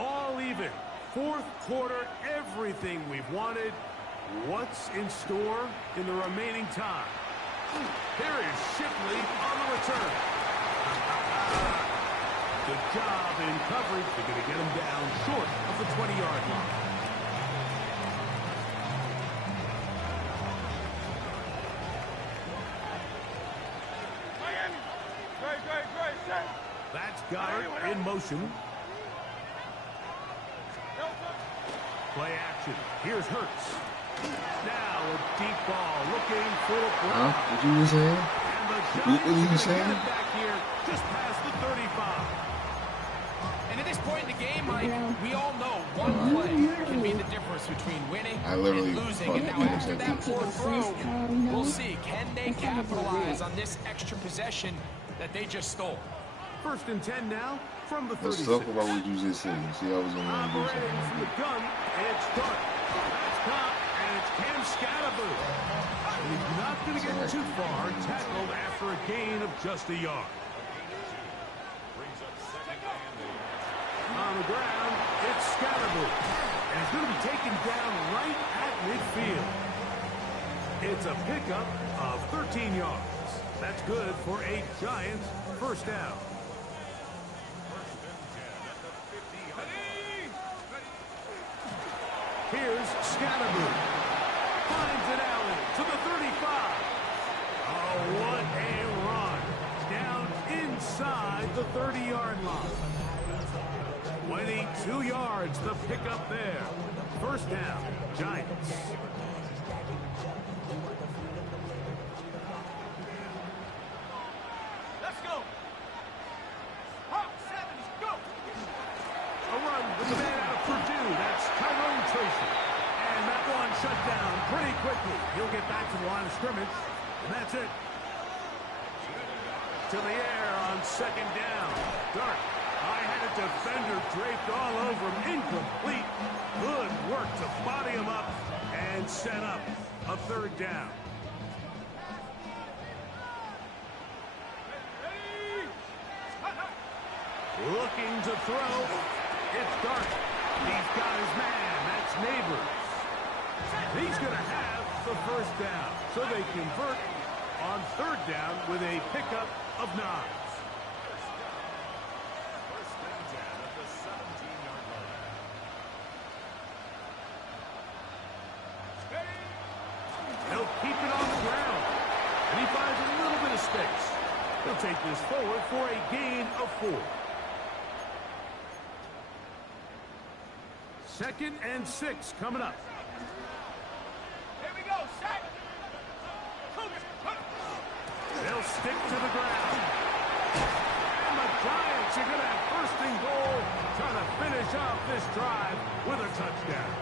All even. Fourth quarter, everything we've wanted. What's in store in the remaining time? Here is Shipley on the return. Good job in coverage. They're going to get him down short of the 20-yard line. That's Goddard in motion. Play action. Here's Hurts. Now a deep ball looking for Brown. What you was saying? And the Giants are going to get it back here just past the 35. And at this point in the game, Mike, we all know one play can be the difference between winning and losing. And now after that fourth throw, we'll see. Can they capitalize on this extra possession that they just stole? First and 10 now from the Let's 36. talk about what you just said. See, I was going to do Operating something. from the gun, it's dark. It's caught, and it's Cam Scatterboo. He's not going to get too far, tackled after a gain of just a yard. On the ground, it's Scatterboo. And he's going to be taken down right at midfield. It's a pickup of 13 yards. That's good for a Giants first down. Here's Scatterboo. Finds an alley to the 35. Oh, what a run. Down inside the 30-yard line. 22 yards to pick up there. First down, Giants. Let's go. Hawk 70, go. A run with the man out of Purdue. That's Tyrone Tracy. And that one shut down pretty quickly. He'll get back to the line of scrimmage. And that's it. To the air on second down. Dart. I had a defender draped all over him. Incomplete. Good work to body him up and set up a third down. Looking to throw. It's Dart. He's got his man. That's Neighbors. He's going to have the first down. So they convert on third down with a pickup of 9. He'll keep it on the ground. And he finds a little bit of space. He'll take this forward for a gain of 4. Second and 6 coming up. Here we go, set. They'll stick to the ground. And the Giants are going to have first and goal, trying to finish off this drive with a touchdown.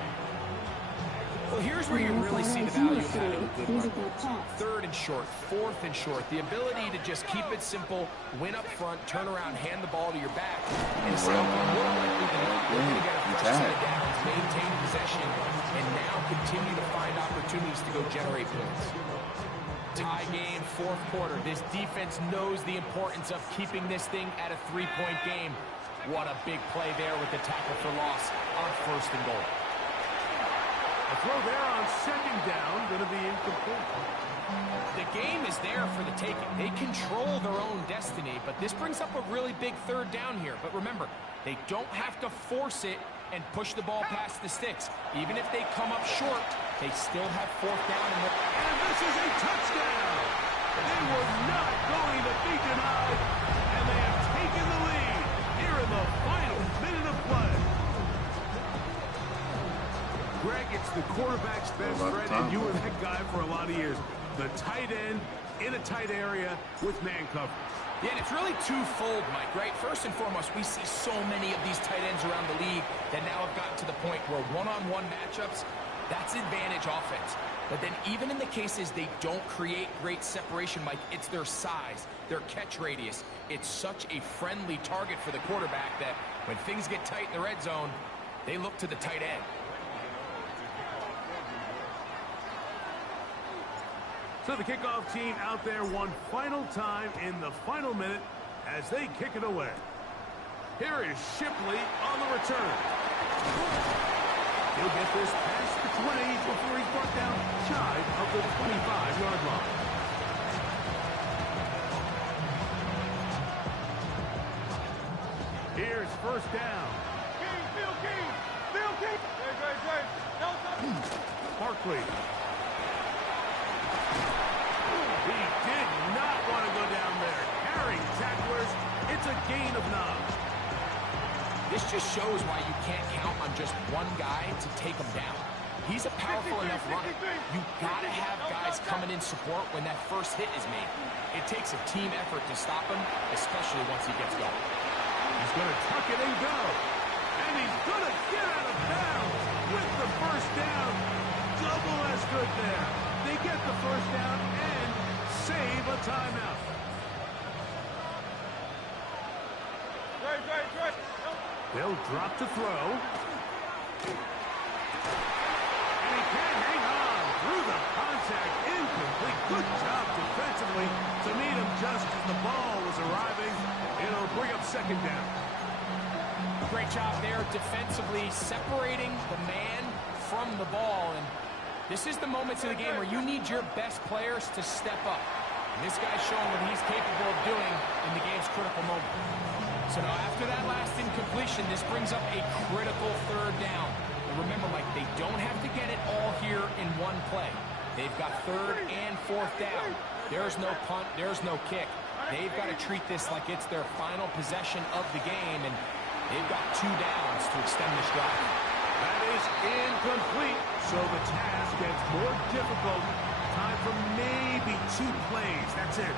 Well, here's where you really see the value of having a good run. Third and short, fourth and short. The ability to just keep it simple, win up front, turn around, hand the ball to your back. And it's more likely than not, you're going to get a fresh set of downs, maintain possession, and now continue to find opportunities to go generate points. Tie game, fourth quarter. This defense knows the importance of keeping this thing at a 3-point game. What a big play there with the tackle for loss on first and goal. A throw there on second down, going to be incomplete. The game is there for the taking. They control their own destiny, but this brings up a really big third down here. But remember, they don't have to force it and push the ball past the sticks. Even if they come up short, they still have fourth down. And this is a touchdown! They were not going to be denied, and they have taken the lead here in the final minute of play. Greg, it's the quarterback's best friend, and you were that guy for a lot of years. The tight end in a tight area with man coverage. Yeah, and it's really twofold, Mike, right? First and foremost, we see so many of these tight ends around the league that now have gotten to the point where one-on-one matchups, that's advantage offense. But then even in the cases they don't create great separation, Mike, it's their size, their catch radius. It's such a friendly target for the quarterback that when things get tight in the red zone, they look to the tight end. So the kickoff team out there one final time in the final minute as they kick it away. Here is Shipley on the return. He'll get this past the 20 before he's brought down shy of the 25-yard line. Here's first down. Barkley. He did not want to go down there. Carrying tacklers, it's a gain of 9. This just shows why you can't count on just one guy to take him down. He's a powerful enough runner. You gotta have guys coming in support when that first hit is made. It takes a team effort to stop him, especially once he gets going. He's going to tuck it and go. And he's going to get out of bounds with the first down. Double as good there. They get the first down and save a timeout. They'll drop to throw. And he can't hang on through the contact. Incomplete. Good job defensively to meet him just as the ball was arriving. It'll bring up second down. Great job there defensively, separating the man from the ball. And this is the moments of the game where you need your best players to step up. And this guy's showing what he's capable of doing in the game's critical moment. So now after that last incompletion, this brings up a critical third down. And remember, Mike, they don't have to get it all here in one play. They've got third and fourth down. There's no punt, there's no kick. They've got to treat this like it's their final possession of the game, and they've got 2 downs to extend this drive. That is incomplete, so the task gets more difficult. Time for maybe 2 plays. That's it.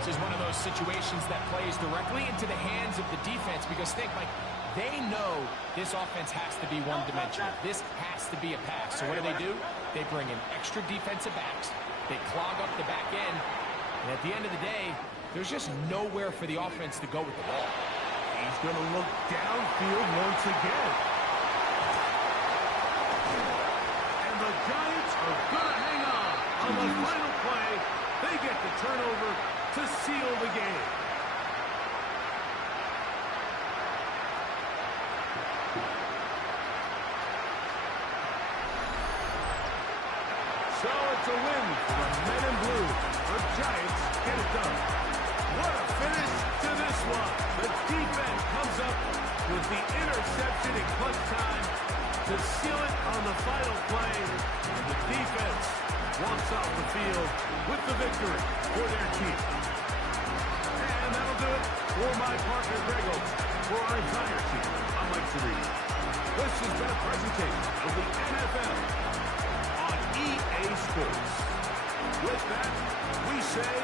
This is one of those situations that plays directly into the hands of the defense because think, Mike, they know this offense has to be one-dimensional. This has to be a pass. So what do? They bring in extra defensive backs. They clog up the back end. And at the end of the day, there's just nowhere for the offense to go with the ball. He's going to look downfield once again. And the Giants are going to hang on. On the final play, they get the turnover to seal the game. So it's a win for the men in blue. The Giants get it done. What a finish to this one. The defense comes up with the interception in clutch time to seal it on the final play. And the defense walks off the field with the victory for their team. And that'll do it for my partner, Greg Oaks. For our entire team, I'm Mike Cerrito. This has been a presentation of the NFL on EA Sports. With that, we say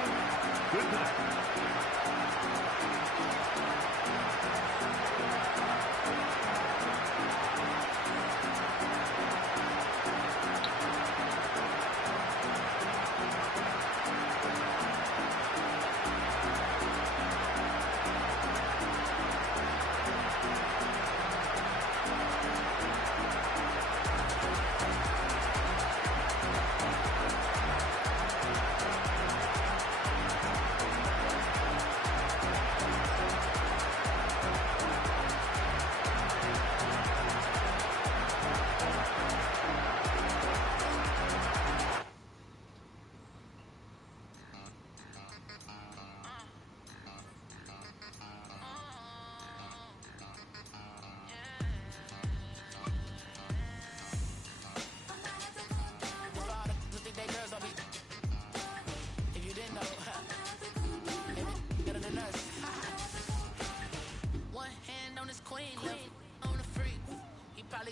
good night.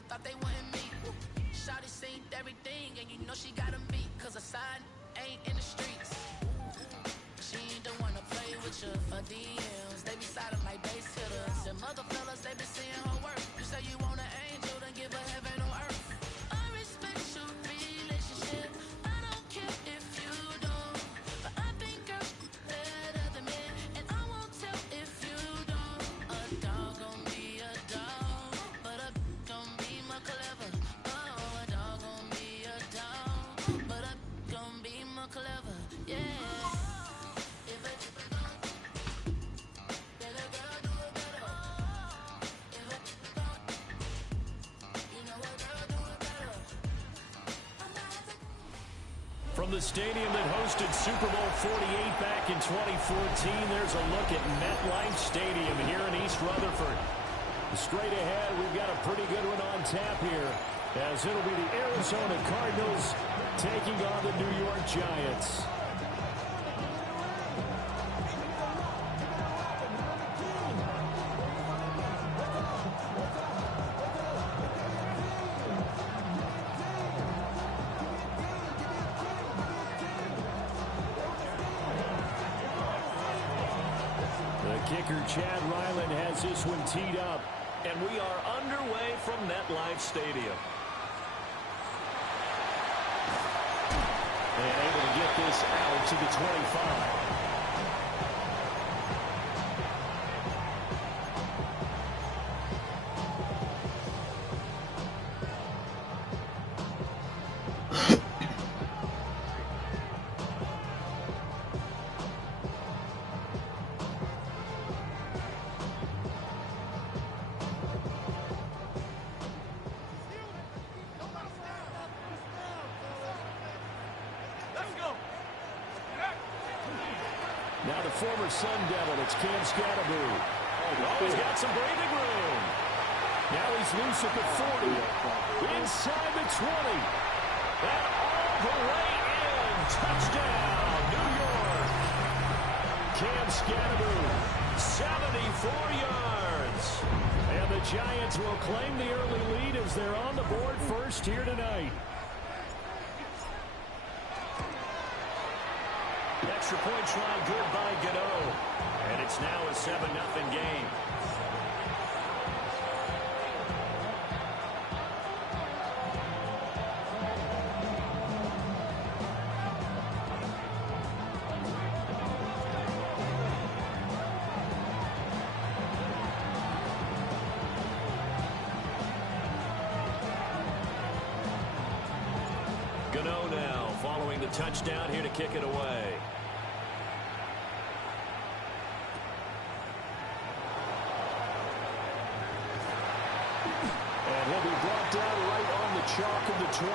Thought they wanted me. Shawty seen everything, and you know she got a beat, cause her side ain't in the streets. She ain't the one to play with you. Her DMs, they be silent like base hitters. Them other fellas, they been seeing her work. You say you want an angel, then give her heaven on earth. I respect your relationship. I don't care if you don't, but I think girls better than men, and I won't tell if you don't. A dog gon' be a dog, but a gon' be more clever. Oh, a dog gon' be a dog, but a gon' be more clever. Yeah. If a girl do it better. If a you know a girl do it better. From the stadium that hosted Super Bowl 48 back in 2014, there's a look at MetLife Stadium here in East Rutherford. Straight ahead, we've got a pretty good one on tap here, as it'll be the Arizona Cardinals taking on the New York Giants. Kicker Chad Ryland has this one teed up, and we are underway from MetLife Stadium. And able to get this out to the 25. Now the former Sun Devil, it's Cam Scatterbroo. Oh, he's got some breathing room. Now he's loose at the 40. Inside the 20. And all the way in. Touchdown, New York. Cam Scatterbroo, 74 yards. And the Giants will claim the early lead as they're on the board first here tonight. Extra point try good by Gano. And it's now a 7-0 game. Gano now following the touchdown here to kick it away. And he'll be brought down right on the chalk of the 20.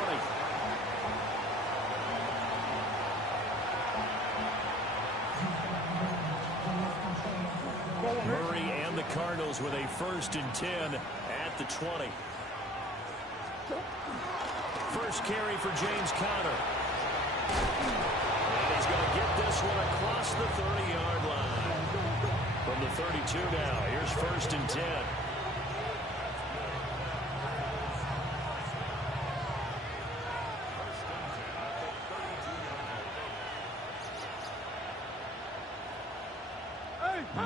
Murray and the Cardinals with a 1st and 10 at the 20. First carry for James Conner. And he's going to get this one across the 30-yard line. From the 32 now, here's 1st and 10.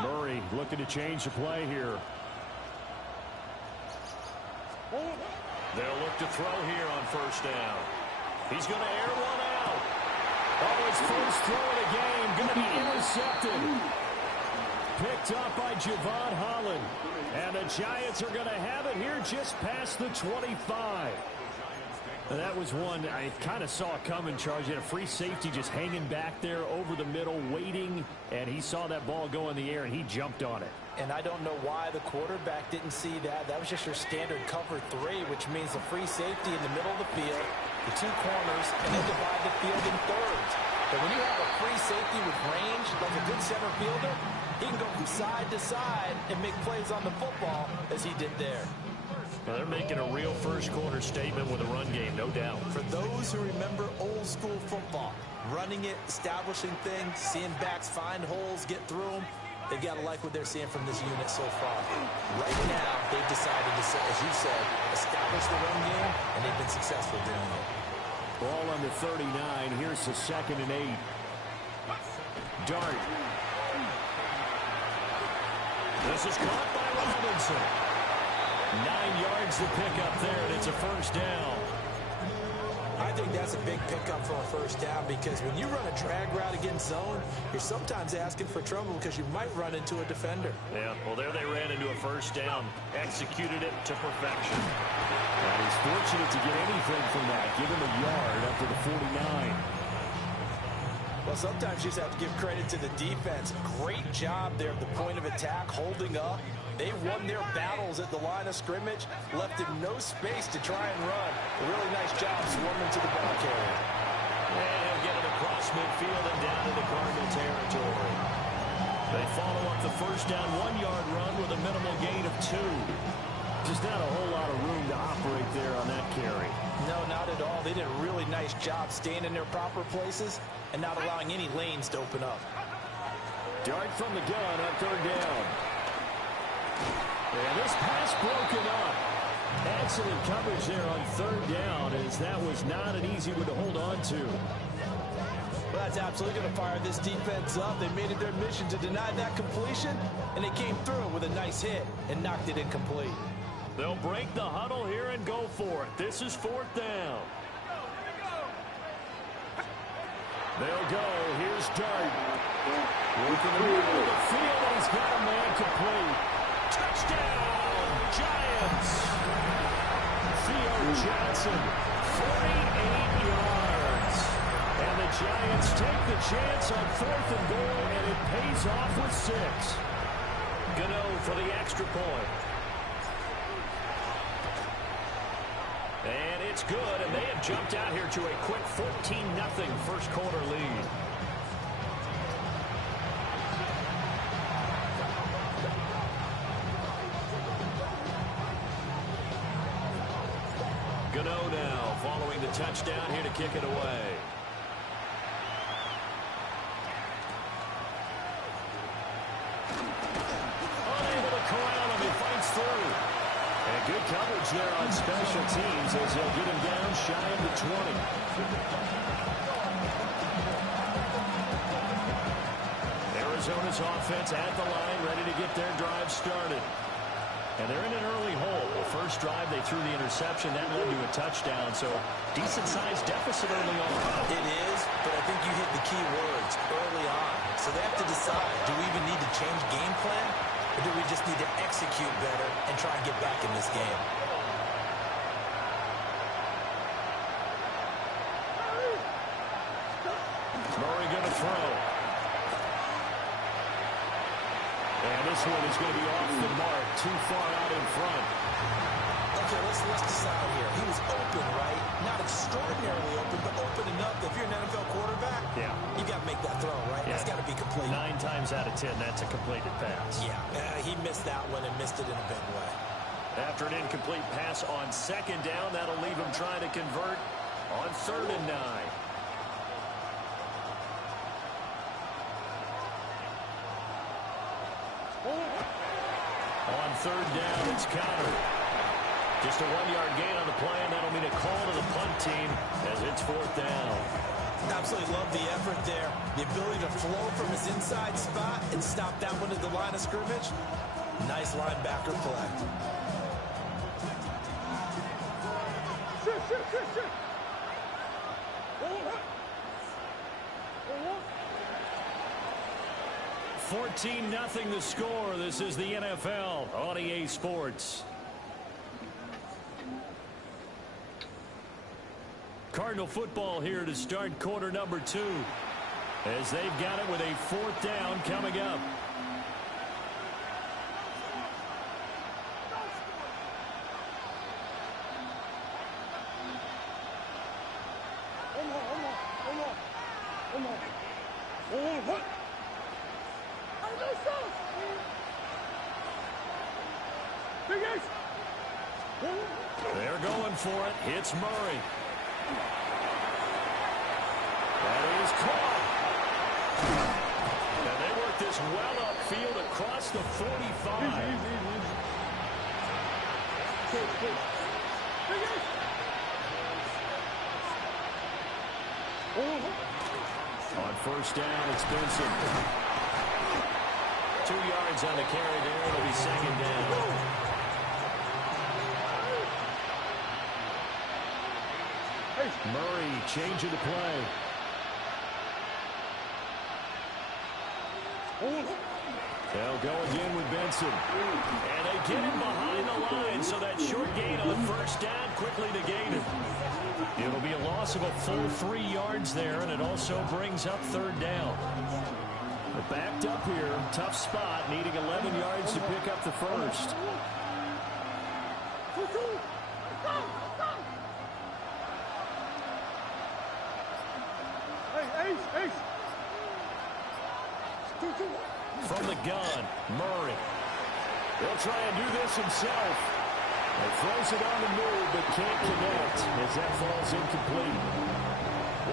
Murray looking to change the play here. They'll look to throw here on 1st down. He's going to air one out. Oh, his first throw of the game going to be intercepted. Picked up by Javon Holland. And the Giants are going to have it here just past the 25. And that was one I kind of saw coming, Charles. You had a free safety just hanging back there over the middle, waiting, and he saw that ball go in the air, and he jumped on it. And I don't know why the quarterback didn't see that. That was just your standard cover 3, which means a free safety in the middle of the field, the 2 corners, and then divide the field in thirds. But when you have a free safety with range, like a good center fielder, he can go from side to side and make plays on the football as he did there. Well, they're making a real first-quarter statement with a run game, no doubt. For those who remember old-school football, running it, establishing things, seeing backs find holes, get through them, they got to like what they're seeing from this unit so far. Right now, they've decided to, as you said, establish the run game, and they've been successful doing it. Ball on the 39. Here's the 2nd and 8. Dart. This is caught by Robinson. 9 yards to pick up there, and it's a 1st down. I think that's a big pickup for a 1st down because when you run a drag route against zone, you're sometimes asking for trouble because you might run into a defender. Yeah, well, there they ran into a 1st down, executed it to perfection. And he's fortunate to get anything from that. Give him a yard up to the 49. Well, sometimes you just have to give credit to the defense. Great job there at the point of attack, holding up. They won their battles at the line of scrimmage, left him no space to try and run. A really nice job swarming to the ball carrier. And he'll get it across midfield and down into Cardinal territory. They follow up the 1st down 1-yard run with a minimal gain of 2. Just not a whole lot of room to operate there on that carry. No, not at all. They did a really nice job staying in their proper places and not allowing any lanes to open up. Dart from the gun on 3rd down. And this pass broken up. Excellent coverage there on 3rd down, as that was not an easy one to hold on to. Well, that's absolutely going to fire this defense up. They made it their mission to deny that completion, and they came through with a nice hit and knocked it incomplete. They'll break the huddle here and go for it. This is 4th down. They'll go. Here's Dart. Working the middle of the field, and he's got a man complete. Touchdown, Giants. Theo Johnson, 48 yards. And the Giants take the chance on 4th and goal, and it pays off with 6. Gano for the extra point. And it's good, and they have jumped out here to a quick 14-0 first quarter lead. 2-0 now following the touchdown here to kick it away. Unable to corral him. He fights through. And good coverage there on special teams as they'll get him down shy of the 20. Arizona's offense at the line, ready to get their drive started. And they're in an early hole. The first drive, they threw the interception. That led to a touchdown, so decent-sized deficit early on. It is, but I think you hit the key words early on. So they have to decide, do we even need to change game plan, or do we just need to execute better and try and get back in this game? Murray going to throw. And this one is going to be off the mark, too far out in front. Okay, let's decide here. He was open, right? Not extraordinarily open, but open enough that if you're an NFL quarterback, you got to make that throw, right? That's got to be complete. 9 times out of 10, that's a completed pass. Yeah, he missed that one and missed it in a big way. After an incomplete pass on second down, that'll leave him trying to convert on 3rd and 9. On 3rd down, it's countered. Just a 1-yard gain on the play, and that'll mean a call to the punt team as it's 4th down. Absolutely love the effort there. The ability to flow from his inside spot and stop that one at the line of scrimmage. Nice linebacker play. 14-0 the score. This is the NFL on EA Sports. Cardinal football here to start quarter number 2 as they've got it with a 4th down coming up. They're going for it. It's Murray. That is caught. And they work this well upfield across the 45. On 1st down, it's Benson. 2 yards on the carry there. It'll be 2nd down. Murray changing the play. They'll go again with Benson. And they get him behind the line, so that short gain on 1st down quickly negated. It'll be a loss of a full 3 yards there, and it also brings up 3rd down. But backed up here, tough spot, needing 11 yards to pick up the first. From the gun, Murray. He'll try and do this himself. He throws it on the move, but can't connect as that falls incomplete.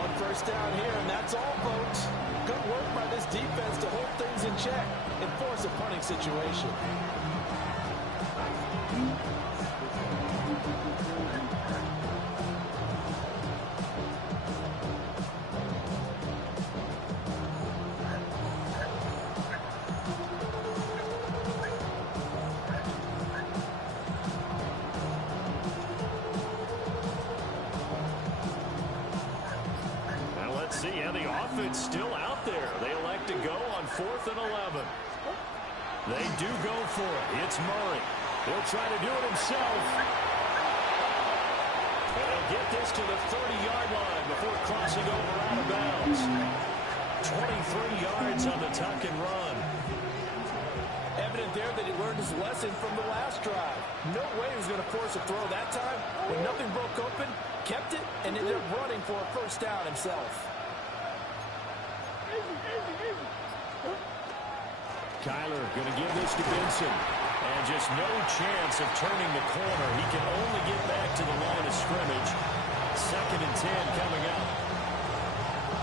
1 first down here, and that's all, folks. Good work by this defense to hold things in check and force a punting situation. Still out there. They elect to go on 4th and 11. They do go for it. It's Murray. He'll try to do it himself. And he'll get this to the 30-yard line before crossing over out of bounds. 23 yards on the tuck and run. Evident there that he learned his lesson from the last drive. No way he was going to force a throw that time. When nothing broke open, kept it, and ended up running for a 1st down himself. Kyler going to give this to Benson. And just no chance of turning the corner. He can only get back to the line of scrimmage. 2nd and 10 coming up.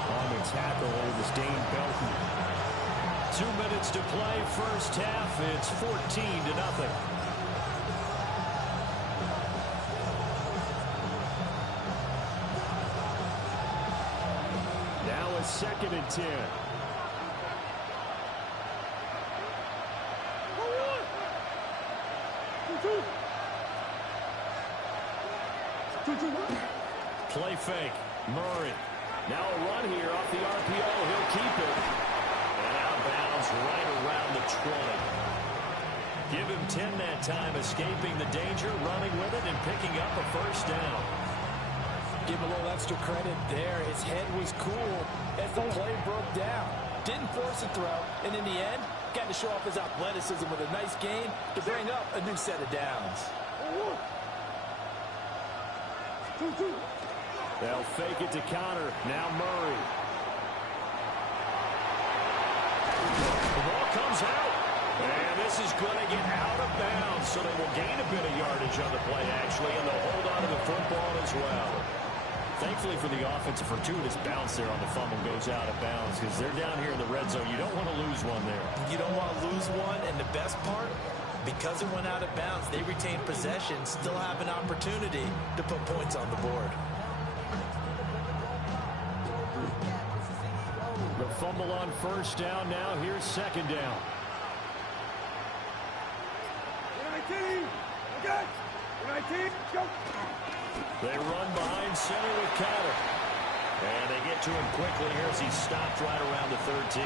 On the tackle, it was Dane Belton. 2 minutes to play, first half. It's 14-0. Now it's 2nd and 10. Play fake. Murray. Now a run here off the RPO. He'll keep it. And out of bounds right around the 20. Give him 10 that time, escaping the danger, running with it, and picking up a first down. Give him a little extra credit there. His head was cool as the play broke down. Didn't force a throw, and in the end, got to show off his athleticism with a nice gain to bring up a new set of downs. They'll fake it to Connor. Now Murray. The ball comes out. And this is going to get out of bounds, so they will gain a bit of yardage on the play, actually, and they'll hold on to the football as well. Thankfully for the offense, a fortuitous bounce there on the fumble goes out of bounds because they're down here in the red zone. You don't want to lose one there. You don't want to lose one, and the best part, because it went out of bounds, they retain possession, still have an opportunity to put points on the board. The fumble on first down now. Here's 2nd down. They run behind center with Connor. And they get to him quickly here as he's stopped right around the 13.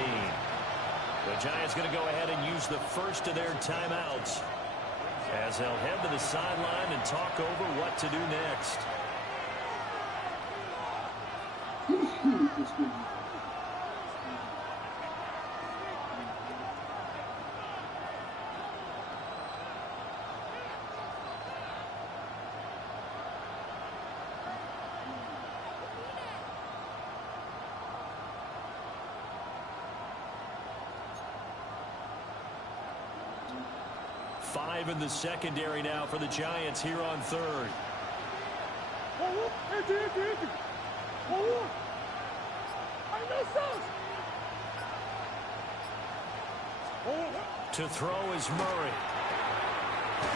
The Giants going to go ahead and use the first of their timeouts as they'll head to the sideline and talk over what to do next. Five in the secondary now for the Giants here on 3rd. To throw is Murray.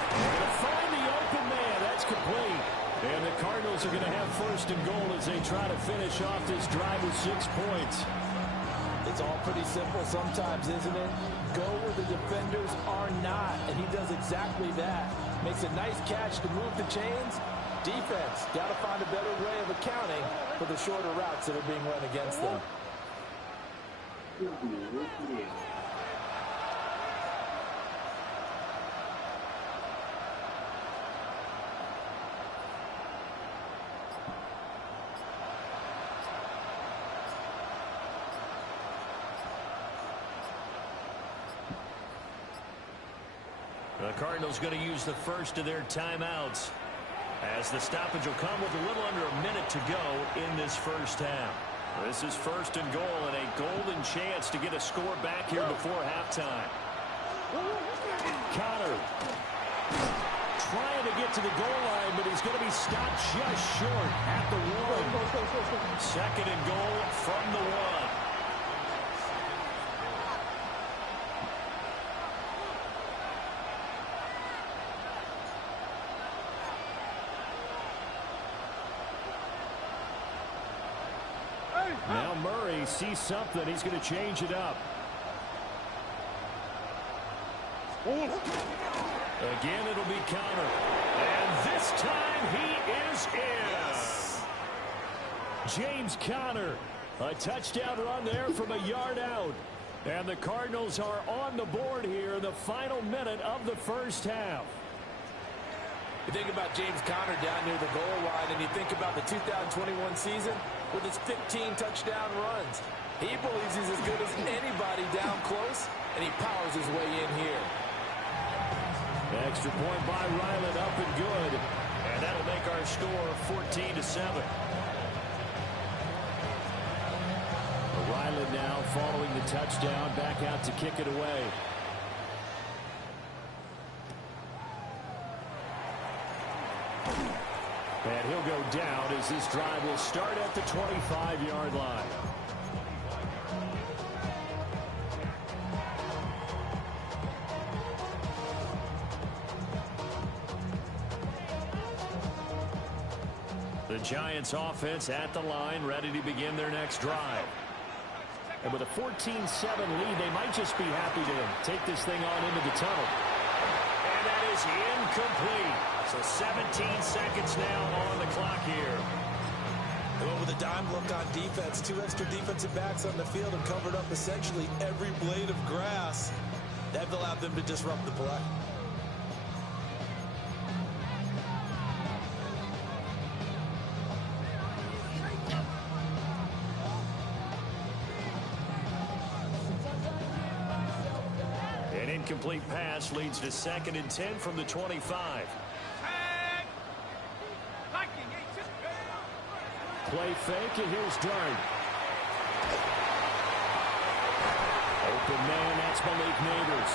And to find the open man. That's complete. And the Cardinals are going to have 1st and goal as they try to finish off this drive with 6 points. It's all pretty simple sometimes, isn't it? Go where the defenders are not, and he does exactly that. Makes a nice catch to move the chains. Defense, got to find a better way of accounting for the shorter routes that are being run against them. The Cardinals going to use the first of their timeouts as the stoppage will come with a little under a minute to go in this first half. This is 1st and goal and a golden chance to get a score back here before halftime. Connor trying to get to the goal line, but he's going to be stopped just short at the 1. 2nd and goal from the 1. Now Murray sees something. He's going to change it up. Again, it'll be Connor. And this time he is in. James Conner. A touchdown run there from a yard out. And the Cardinals are on the board here in the final minute of the first half. You think about James Conner down near the goal line, and you think about the 2021 season with his 15 touchdown runs. He believes he's as good as anybody down close, and he powers his way in here. Extra point by Ryland, up and good. And that'll make our score 14-7. Ryland now following the touchdown, back out to kick it away. And he'll go down as this drive will start at the 25-yard line. The Giants offense at the line, ready to begin their next drive. And with a 14-7 lead, they might just be happy to take this thing on into the tunnel. And that is incomplete. So 17 seconds now on the clock here. Well, with a dime look on defense, 2 extra defensive backs on the field and covered up essentially every blade of grass. That allowed them to disrupt the play. An incomplete pass leads to 2nd and 10 from the 25. Play fake, and here's Dart. Open man, that's Malik Neighbors.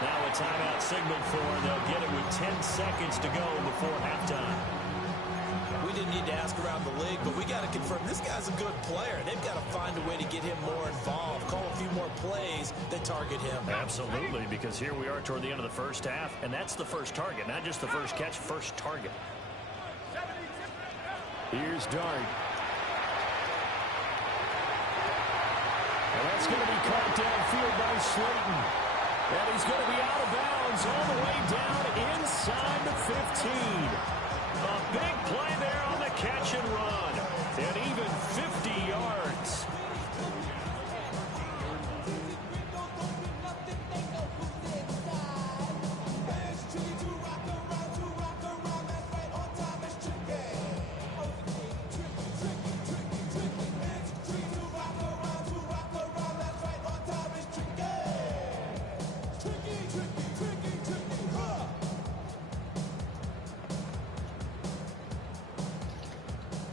Now a timeout signaled for, and they'll get it with 10 seconds to go before halftime. We didn't need to ask around the league, but we got to confirm this guy's a good player. They've got to find a way to get him more involved, call a few more plays that target him. Absolutely, because here we are toward the end of the first half, and that's the first target, not just the first catch, first target. Here's Dart. And that's going to be caught downfield by Slayton. And he's going to be out of bounds all the way down inside the 15. A big play there on the catch and run. And even 50 yards.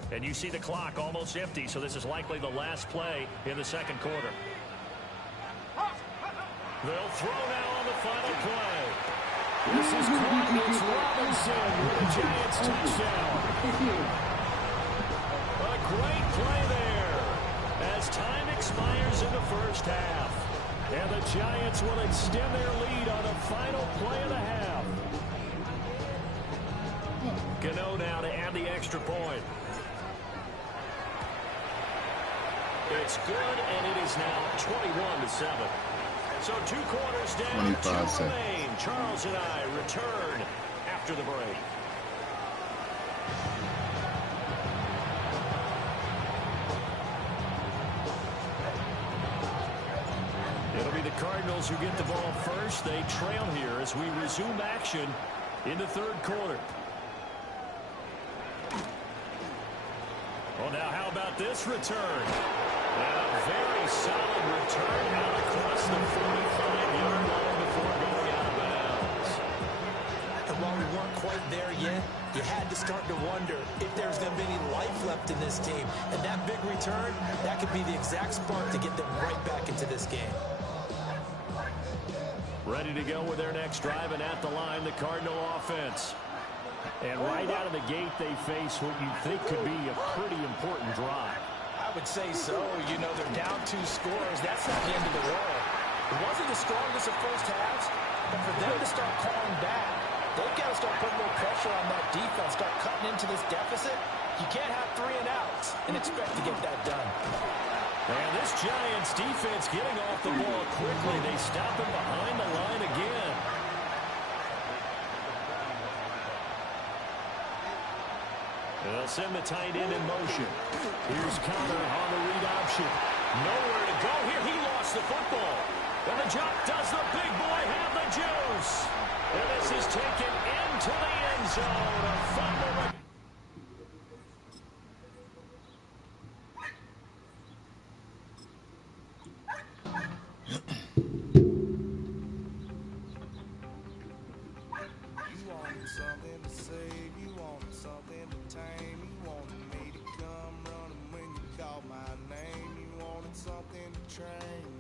And you see the clock almost empty, so this is likely the last play in the second quarter. They'll throw now on the final play. This is caught. It's Robinson with a Giants touchdown. A great play there as time expires in the first half. And the Giants will extend their lead on the final play of the half. Gano now to add the extra point. It's good, and it is now 21-7. So 2 quarters down, 2 remain. Charles and I return after the break. It'll be the Cardinals who get the ball first. They trail here as we resume action in the third quarter. Well, now how about this return? And a very solid return out across the 45-yard line before going out of bounds. And while we weren't quite there yet, you had to start to wonder if there's going to be any life left in this team. And that big return, that could be the exact spark to get them right back into this game. Ready to go with their next drive, and at the line, the Cardinal offense. And right out of the gate, they face what you think could be a pretty important drive. I would say so. You know, they're down 2 scores. That's not the end of the world. It wasn't the strongest of first halves, but for them to start calling back, they've got to start putting a little pressure on that defense, start cutting into this deficit. You can't have 3 and outs and expect to get that done. And this Giants defense getting off the ball quickly. They stop him behind the line again. They'll send the tight end in motion. Here's Connor on the read option. Nowhere to go here. He lost the football. And the jump, does the big boy have the juice? And this is taken into the end zone. A fumble. Something to save, you wanted something to tame, you wanted me to come running when you called my name, you wanted something to train